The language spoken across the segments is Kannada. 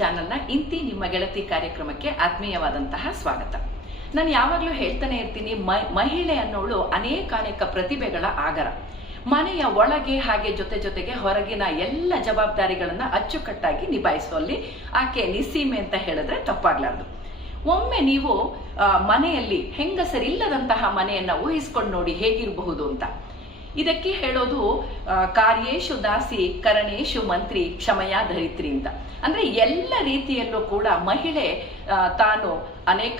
ಚಾನೆಲ್ನ ಇಂತಿ ನಿಮ್ಮ ಗೆಳತಿ ಕಾರ್ಯಕ್ರಮಕ್ಕೆ ಆತ್ಮೀಯವಾದಂತಹ ಸ್ವಾಗತ. ನಾನು ಯಾವಾಗಲೂ ಹೇಳ್ತಾನೆ ಇರ್ತೀನಿ, ಮಹಿಳೆ ಅನ್ನೋಳು ಅನೇಕ ಪ್ರತಿಭೆಗಳ ಆಗರ. ಮನೆಯ ಒಳಗೆ ಹಾಗೆ ಜೊತೆಗೆ ಹೊರಗಿನ ಎಲ್ಲ ಜವಾಬ್ದಾರಿಗಳನ್ನ ಅಚ್ಚುಕಟ್ಟಾಗಿ ನಿಭಾಯಿಸುವಲ್ಲಿ ಆಕೆ ನಿಸ್ಸೀಮೆ ಅಂತ ಹೇಳಿದ್ರೆ ತಪ್ಪಾಗ್ಲಾರ್ದು. ಒಮ್ಮೆ ನೀವು ಮನೆಯಲ್ಲಿ ಹೆಂಗಸರಿಲ್ಲದಂತಹ ಮನೆಯನ್ನ ಊಹಿಸ್ಕೊಂಡು ನೋಡಿ ಹೇಗಿರಬಹುದು ಅಂತ. ಇದಕ್ಕೆ ಹೇಳೋದು ಕಾರ್ಯೇಶು ದಾಸಿ ಕರಣೇಶು ಮಂತ್ರಿ ಕ್ಷಮಯಾ ಧರಿತ್ರಿ ಅಂತ. ಅಂದ್ರೆ ಎಲ್ಲ ರೀತಿಯಲ್ಲೂ ಕೂಡ ಮಹಿಳೆ ತಾನು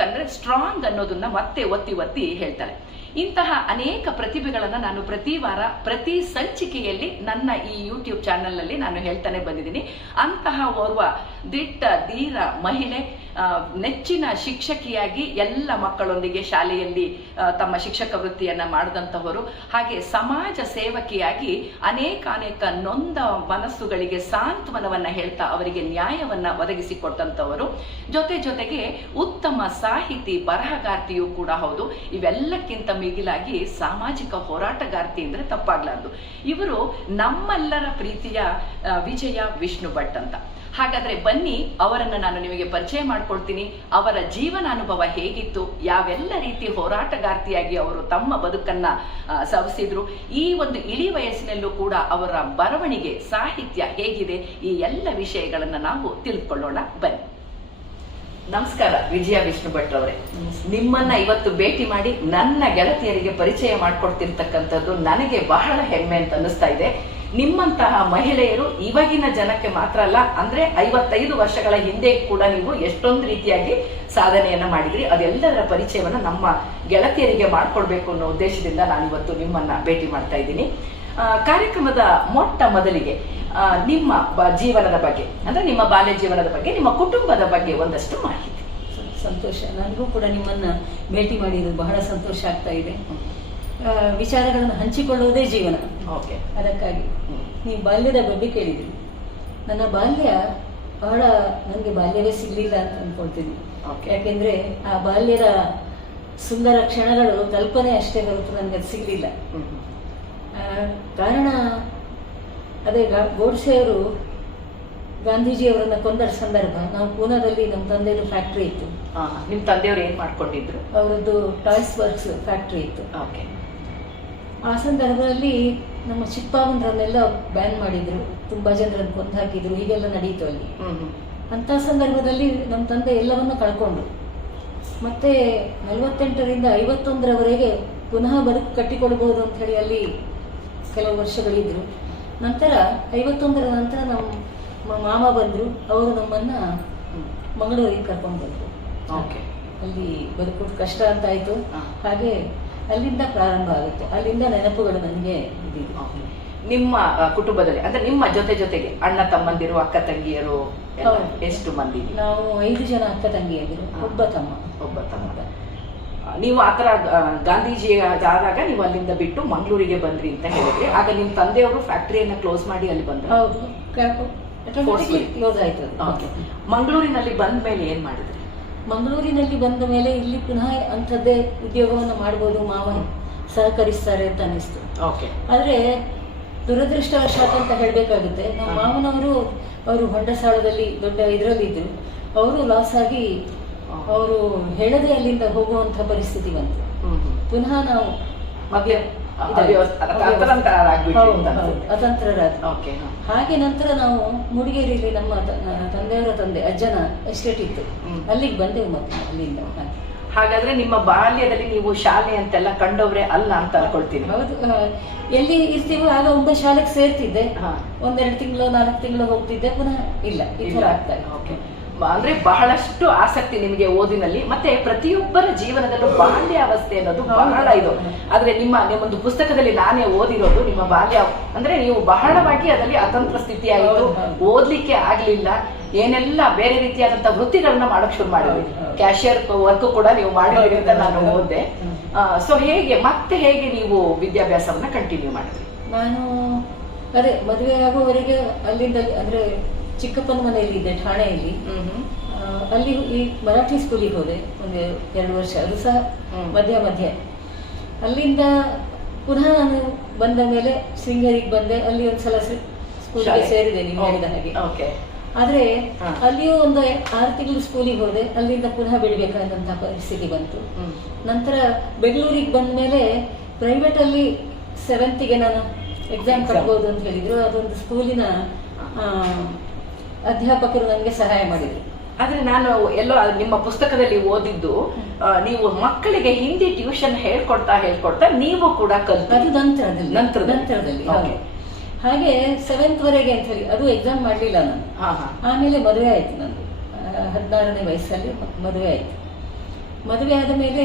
ಅಂದ್ರೆ ಸ್ಟ್ರಾಂಗ್ ಅನ್ನೋದನ್ನ ಮತ್ತೆ ಒತ್ತಿ ಹೇಳ್ತಾಳೆ. ಇಂತಹ ಅನೇಕ ಪ್ರತಿಭೆಗಳನ್ನ ನಾನು ಪ್ರತಿ ವಾರ ಪ್ರತಿ ಸಂಚಿಕೆಯಲ್ಲಿ ನನ್ನ ಈ ಯೂಟ್ಯೂಬ್ ಚಾನೆಲ್ ನಲ್ಲಿ ನಾನು ಹೇಳ್ತಾನೆ ಬಂದಿದ್ದೀನಿ. ಅಂತಹ ಓರ್ವ ದಿಟ್ಟ ಧೀರ ಮಹಿಳೆ, ನೆಚ್ಚಿನ ಶಿಕ್ಷಕಿಯಾಗಿ ಎಲ್ಲ ಮಕ್ಕಳೊಂದಿಗೆ ಶಾಲೆಯಲ್ಲಿ ತಮ್ಮ ಶಿಕ್ಷಕ ವೃತ್ತಿಯನ್ನ ಮಾಡಿದಂತಹವರು, ಹಾಗೆ ಸಮಾಜ ಸೇವಕಿಯಾಗಿ ಅನೇಕ ನೊಂದ ಮನಸ್ಸುಗಳಿಗೆ ಸಾಂತ್ವನವನ್ನ ಹೇಳ್ತಾ ಅವರಿಗೆ ನ್ಯಾಯವನ್ನ ಒದಗಿಸಿಕೊಟ್ಟಂತವರು, ಜೊತೆಗೆ ಉತ್ತಮ ಸಾಹಿತಿ ಬರಹಗಾರ್ತಿಯೂ ಕೂಡ ಹೌದು. ಇವೆಲ್ಲಕ್ಕಿಂತ ಮಿಗಿಲಾಗಿ ಸಾಮಾಜಿಕ ಹೋರಾಟಗಾರ್ತಿ ಅಂದ್ರೆ ತಪ್ಪಾಗ್ಲಾರ್ದು. ಇವರು ನಮ್ಮೆಲ್ಲರ ಪ್ರೀತಿಯ ವಿಜಯ ವಿಷ್ಣು ಭಟ್ ಅಂತ. ಹಾಗಾದ್ರೆ ಬನ್ನಿ, ಅವರನ್ನ ನಾನು ನಿಮಗೆ ಪರಿಚಯ ಮಾಡ್ಕೊಳ್ತೀನಿ. ಅವರ ಜೀವನಾನುಭವ ಹೇಗಿತ್ತು, ಯಾವೆಲ್ಲ ರೀತಿ ಹೋರಾಟಗಾರ್ತಿಯಾಗಿ ಅವರು ತಮ್ಮ ಬದುಕನ್ನ ಸವಸಿದ್ರು, ಈ ಒಂದು ಇಳಿ ವಯಸ್ಸಿನಲ್ಲೂ ಕೂಡ ಅವರ ಬರವಣಿಗೆ ಸಾಹಿತ್ಯ ಹೇಗಿದೆ, ಈ ಎಲ್ಲ ವಿಷಯಗಳನ್ನ ನಾವು ತಿಳಿದುಕೊಳ್ಳೋಣ ಬನ್ನಿ. ನಮಸ್ಕಾರ ವಿಜಯ ವಿಷ್ಣು ಭಟ್ ಅವರೇ. ನಿಮ್ಮನ್ನ ಇವತ್ತು ಭೇಟಿ ಮಾಡಿ ನನ್ನ ಗೆಳತಿಯರಿಗೆ ಪರಿಚಯ ಮಾಡ್ಕೊಡ್ತಿರ್ತಕ್ಕಂಥದ್ದು ನನಗೆ ಬಹಳ ಹೆಮ್ಮೆ ಅಂತ ಅನ್ನಿಸ್ತಾ ಇದೆ. ನಿಮ್ಮಂತಹ ಮಹಿಳೆಯರು ಇವಾಗಿನ ಜನಕ್ಕೆ ಮಾತ್ರ ಅಲ್ಲ, ಅಂದ್ರೆ 55 ವರ್ಷಗಳ ಹಿಂದೆ ಕೂಡ ನೀವು ಎಷ್ಟೊಂದು ರೀತಿಯಾಗಿ ಸಾಧನೆಯನ್ನ ಮಾಡಿದ್ರಿ. ಅದೆಲ್ಲದರ ಪರಿಚಯವನ್ನ ನಮ್ಮ ಗೆಳತಿಯರಿಗೆ ಮಾಡ್ಕೊಡ್ಬೇಕು ಅನ್ನೋ ಉದ್ದೇಶದಿಂದ ನಾನಿವತ್ತು ನಿಮ್ಮನ್ನ ಭೇಟಿ ಮಾಡ್ತಾ ಇದ್ದೀನಿ. ಕಾರ್ಯಕ್ರಮದ ಮೊದಲಿಗೆ ನಿಮ್ಮ ಜೀವನದ ಬಗ್ಗೆ, ಅಂದ್ರೆ ನಿಮ್ಮ ಬಾಲ್ಯ ಜೀವನದ ಬಗ್ಗೆ, ನಿಮ್ಮ ಕುಟುಂಬದ ಬಗ್ಗೆ ಒಂದಷ್ಟು ಮಾಹಿತಿ. ಸಂತೋಷ. ನನಗೂ ಕೂಡ ನಿಮ್ಮನ್ನ ಭೇಟಿ ಮಾಡಿದ್ದು ಬಹಳ ಸಂತೋಷ ಆಗ್ತಾ ಇದೆ. ವಿಚಾರಗಳನ್ನು ಹಂಚಿಕೊಳ್ಳುವುದೇ ಜೀವನ. ಓಕೆ, ಅದಕ್ಕಾಗಿ ನೀವು ಬಾಲ್ಯದ ಬಗ್ಗೆ ಕೇಳಿದ್ರಿ. ನನ್ನ ಬಾಲ್ಯ ಬಹಳ, ನನಗೆ ಬಾಲ್ಯವೇ ಸಿಗ್ಲಿಲ್ಲ ಅಂತ ಅನ್ಕೊಳ್ತೀನಿ. ಯಾಕೆಂದ್ರೆ ಆ ಬಾಲ್ಯದ ಸುಂದರ ಕ್ಷಣಗಳು ಕಲ್ಪನೆ ಅಷ್ಟೇ ಹೊರತು ನನಗೆ ಅದು ಸಿಗ್ಲಿಲ್ಲ. ಕಾರಣ ಅದೇ, ಗೋಡ್ಸೆಯವರು ಗಾಂಧೀಜಿಯವರನ್ನ ಕೊಂದ ಸಂದರ್ಭ. ನಾವು ಪೂನಾದಲ್ಲಿ ನಮ್ಮ ತಂದೆಯದು ಫ್ಯಾಕ್ಟ್ರಿ ಇತ್ತು. ನಿಮ್ ತಂದೆಯವರು ಏನ್ ಮಾಡ್ಕೊಂಡಿದ್ರು? ಅವರದ್ದು ಟಾಯ್ಸ್ ವರ್ಕ್ಸ್ ಫ್ಯಾಕ್ಟ್ರಿ ಇತ್ತು. ಆ ಸಂದರ್ಭದಲ್ಲಿ ನಮ್ಮ ಚಿಕ್ಕಪ್ಪನವರನ್ನೆಲ್ಲ ಬ್ಯಾನ್ ಮಾಡಿದ್ರು, ತುಂಬಾ ಜನರನ್ನು ಕೊಂದು ಹಾಕಿದ್ರು, ಹೀಗೆಲ್ಲ ನಡೀತು ಅಲ್ಲಿ. ಅಂತ ಸಂದರ್ಭದಲ್ಲಿ ನಮ್ಮ ತಂದೆ ಎಲ್ಲವನ್ನೂ ಕಳ್ಕೊಂಡ್ರು. ಮತ್ತೆ 48ರಿಂದ 51ರವರೆಗೆ ಪುನಃ ಬದುಕು ಕಟ್ಟಿಕೊಡ್ಬಹುದು ಅಂತ ಹೇಳಿ ಅಲ್ಲಿ ಕೆಲವು ವರ್ಷಗಳಿದ್ರು. ನಂತರ 51ರ ನಂತರ ನಮ್ಮ ಮಾಮ ಬಂದ್ರು, ಅವರು ನಮ್ಮನ್ನ ಮಂಗಳೂರಿಗೆ ಕರ್ಕೊಂಡು ಬಂದ್ರು. ಅಲ್ಲಿ ಬದುಕು ಕಷ್ಟ ಅಂತ ಆಯ್ತು. ಹಾಗೆ ಅಲ್ಲಿಂದ ಪ್ರಾರಂಭ ಆಗುತ್ತೆ. ಅಲ್ಲಿಂದ ನೆನಪುಗಳು ನನಗೆ ನಿಮ್ಮ ಕುಟುಂಬದಲ್ಲಿ, ಅಂದ್ರೆ ನಿಮ್ಮ ಜೊತೆಗೆ ಅಣ್ಣ ತಮ್ಮಂದಿರು, ಅಕ್ಕ ತಂಗಿಯರು ಎಷ್ಟು ಮಂದಿ? ನಾವು 5 ಜನ ಅಕ್ಕ ತಂಗಿಯರು, ಒಬ್ಬ ತಮ್ಮ. ನೀವು ಆತರ ಗಾಂಧೀಜಿ ಆದಾಗ ನೀವು ಅಲ್ಲಿಂದ ಬಿಟ್ಟು ಮಂಗಳೂರಿಗೆ ಬಂದ್ರಿ ಅಂತ ಹೇಳಿದ್ರಿ. ಆಗ ನಿಮ್ ತಂದೆಯವರು ಫ್ಯಾಕ್ಟರಿಯನ್ನ ಕ್ಲೋಸ್ ಮಾಡಿ ಅಲ್ಲಿ ಬಂದ್ರು? ಹೌದು, ಕ್ಲೋಸ್ ಆಯ್ತು. ಮಂಗಳೂರಿನಲ್ಲಿ ಬಂದ ಮೇಲೆ ಏನ್ ಮಾಡಿದ್ರಿ? ಮಂಗಳೂರಿನಲ್ಲಿ ಬಂದ ಮೇಲೆ ಇಲ್ಲಿ ಪುನಃ ಅಂಥದ್ದೇ ಉದ್ಯೋಗವನ್ನು ಮಾಡಬಹುದು, ಮಾವ ಸಹಕರಿಸ್ತಾರೆ ಅಂತ ಅನಿಸ್ತು. ಆದ್ರೆ ದುರದೃಷ್ಟವಶಾತ್ ಅಂತ ಹೇಳ್ಬೇಕಾಗುತ್ತೆ, ನಮ್ಮ ಮಾವನವರು ಅವರು ಹೊಂಡಸಾಳದಲ್ಲಿ ದೊಡ್ಡ ಇದರಲ್ಲಿದ್ರು. ಅವರು ಲಾಸ್ ಆಗಿ ಅವರು ಹೇಳದೆ ಅಲ್ಲಿಂದ ಹೋಗುವಂತ ಪರಿಸ್ಥಿತಿ ಬಂತು. ಪುನಃ ನಾವು ಅತಂತ್ರರಾದ. ಹಾಗೆ ನಂತರ ನಾವು ಮೂಡಿಗೆರೆಯಲ್ಲಿ ನಮ್ಮ ತಂದೆಯವರ ತಂದೆ ಅಜ್ಜನ ಎಸ್ಟೇಟ್ ಇತ್ತು, ಅಲ್ಲಿಗೆ ಬಂದೆವು. ಮತ್ತೆ ಅಲ್ಲಿಂದ ಹಾಗಾದ್ರೆ ನಿಮ್ಮ ಬಾಲ್ಯದಲ್ಲಿ ನೀವು ಶಾಲೆ ಅಂತೆಲ್ಲ ಕಂಡವ್ರೆ ಅಲ್ಲ ಅಂತ ಅನ್ಕೊಳ್ತೀನಿ. ಹೌದು, ಎಲ್ಲಿ ಇರ್ತೀವೋ ಆಗ ಒಬ್ಬ ಶಾಲೆಗೆ ಸೇರ್ತಿದ್ದೆ, 1-2 ತಿಂಗಳು 4 ತಿಂಗಳು ಹೋಗ್ತಿದ್ದೆ, ಪುನಃ ಇಲ್ಲ, ಈ ತರ ಆಗ್ತಾ ಇದೆ. ಅಂದ್ರೆ ಬಹಳಷ್ಟು ಆಸಕ್ತಿ ನಿಮಗೆ ಓದಿನಲ್ಲಿ, ಮತ್ತೆ ಪ್ರತಿಯೊಬ್ಬರ ಜೀವನದಲ್ಲೂ ಬಾಲ್ಯಾವಸ್ಥೆ ಅನ್ನೋದು ಬಹಳ ಇದು. ಆದ್ರೆ ನಿಮ್ಮೊಂದು ಪುಸ್ತಕದಲ್ಲಿ ನಾನೇ ಓದಿರೋದು, ನಿಮ್ಮ ಬಾಲ್ಯ ಅಂದ್ರೆ ನೀವು ಬಹಳವಾಗಿ ಅದರಲ್ಲಿ ಅತಂತ್ರ ಸ್ಥಿತಿ ಆಯಿತು, ಓದ್ಲಿಕ್ಕೆ ಆಗ್ಲಿಲ್ಲ, ಏನೆಲ್ಲ ಬೇರೆ ರೀತಿಯಾದಂತಹ ವೃತ್ತಿಗಳನ್ನ ಮಾಡಕ್ ಶುರು ಮಾಡಿದ್ರಿ. ಕ್ಯಾಶಿಯರ್ ವರ್ಕ್ ಕೂಡ ನೀವು ಮಾಡಿದ್ರಿ ಅಂತ ನಾನು ಓದ್ದೆ. ಸೊ ಹೇಗೆ ನೀವು ವಿದ್ಯಾಭ್ಯಾಸವನ್ನ ಕಂಟಿನ್ಯೂ ಮಾಡಿದ್ರಿ? ನಾನು ಅದೇ ಮದುವೆ ಆಗುವವರೆಗೆ ಅಲ್ಲಿಂದ, ಅಂದ್ರೆ ಚಿಕ್ಕಪ್ಪನ ಮನೆಯಲ್ಲಿ ಇದ್ದೆ ಠಾಣೆಯಲ್ಲಿ. ಅಲ್ಲಿ ಈ ಮರಾಠಿ ಸ್ಕೂಲಿಗೆ ಹೋದೆ 1-2 ವರ್ಷ, ಅದು ಸಹ ಮಧ್ಯ. ಅಲ್ಲಿಂದ ಪುನಃ ನಾನು ಬಂದ ಮೇಲೆ ಶೃಂಗೇರಿಗೆ ಬಂದೆ. ಅಲ್ಲಿ ಒಂದ್ಸಲ ಸ್ಕೂಲ್ಗೆ ಸೇರಿದೆ, ನೀವು ಹೇಳಿದ ಹಾಗೆ. ಆದ್ರೆ ಹಾ. ಅಲ್ಲಿಯೂ ಒಂದು 6 ತಿಂಗಳು ಸ್ಕೂಲಿಗೆ ಹೋದೆ, ಅಲ್ಲಿಂದ ಪುನಃ ಬಿಡಬೇಕಾದಂತ ಪರಿಸ್ಥಿತಿ ಬಂತು. ನಂತರ ಬೆಂಗಳೂರಿಗೆ ಬಂದ ಮೇಲೆ ಪ್ರೈವೇಟ್ ಅಲ್ಲಿ 7th ನಾನು ಎಕ್ಸಾಮ್ ಕಟ್ಬೋದು ಅಂತ ಹೇಳಿದ್ರು. ಅದೊಂದು ಸ್ಕೂಲಿನ ಅಧ್ಯಾಪಕರು ನನಗೆ ಸಹಾಯ ಮಾಡಿದ್ರು. ಆದ್ರೆ ನಾನು ಎಲ್ಲೋ ನಿಮ್ಮ ಪುಸ್ತಕದಲ್ಲಿ ಓದಿದ್ದು, ನೀವು ಮಕ್ಕಳಿಗೆ ಹಿಂದಿ ಟ್ಯೂಷನ್ ಹೇಳ್ಕೊಡ್ತಾ ನೀವು ಕೂಡ ಕಲಿತು. ಅದು ನಂತರದಲ್ಲಿ Okay. ಹಾಗೆ 7th ವರೆಗೆ ಅಂತ ಹೇಳಿ ಅದು ಎಕ್ಸಾಮ್ ಮಾಡ್ಲಿಲ್ಲ ನಾನು. ಆಮೇಲೆ ಮದುವೆ ಆಯ್ತು ನಂದು. 16ನೇ ವಯಸ್ಸಲ್ಲಿ ಮದುವೆ ಆಯ್ತು. ಮದುವೆ ಆದ ಮೇಲೆ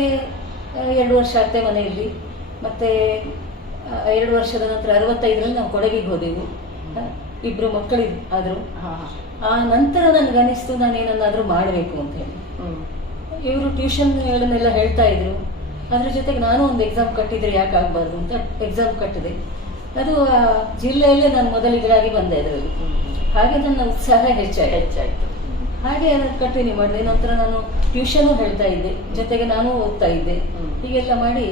2 ವರ್ಷ ಅತ್ತೆ ಮನೆಯಲ್ಲಿ, ಮತ್ತೆ 2 ವರ್ಷದ ನಂತರ 65ರಲ್ಲಿ ನಾವು ಕೊಡಗಿಗೆ ಹೋದೆವು. 2 ಮಕ್ಕಳು ಆದ್ರು. ಆ ನಂತರ ನನಗನಿಸ್ತು ನಾನೇನನ್ನಾದ್ರೂ ಮಾಡಬೇಕು ಅಂತ ಹೇಳಿ. ಇವರು ಟ್ಯೂಷನ್ಗಳನ್ನೆಲ್ಲ ಹೇಳ್ತಾ ಇದ್ರು, ಅದ್ರ ಜೊತೆಗೆ ನಾನು ಒಂದು ಎಕ್ಸಾಮ್ ಕಟ್ಟಿದ್ರೆ ಯಾಕೆ ಆಗ್ಬಾರ್ದು ಅಂತ ಎಕ್ಸಾಮ್ ಕಟ್ಟಿದೆ. ಅದು ಜಿಲ್ಲೆಯಲ್ಲೇ ನಾನು ಮೊದಲಿಗರಾಗಿ ಬಂದೆ ಅದರಲ್ಲಿ. ಹಾಗೆ ನನ್ನ ಉತ್ಸಾಹ ಹೆಚ್ಚಾಯ್ತು. ಹಾಗೆ ಕಂಟಿನ್ಯೂ ಮಾಡಿದೆ. ನಂತರ ನಾನು ಟ್ಯೂಷನ್ ಹೇಳ್ತಾ ಇದ್ದೆ, ಜೊತೆಗೆ ನಾನು ಓದ್ತಾ ಇದ್ದೆ. ಹೀಗೆಲ್ಲ ಮಾಡಿ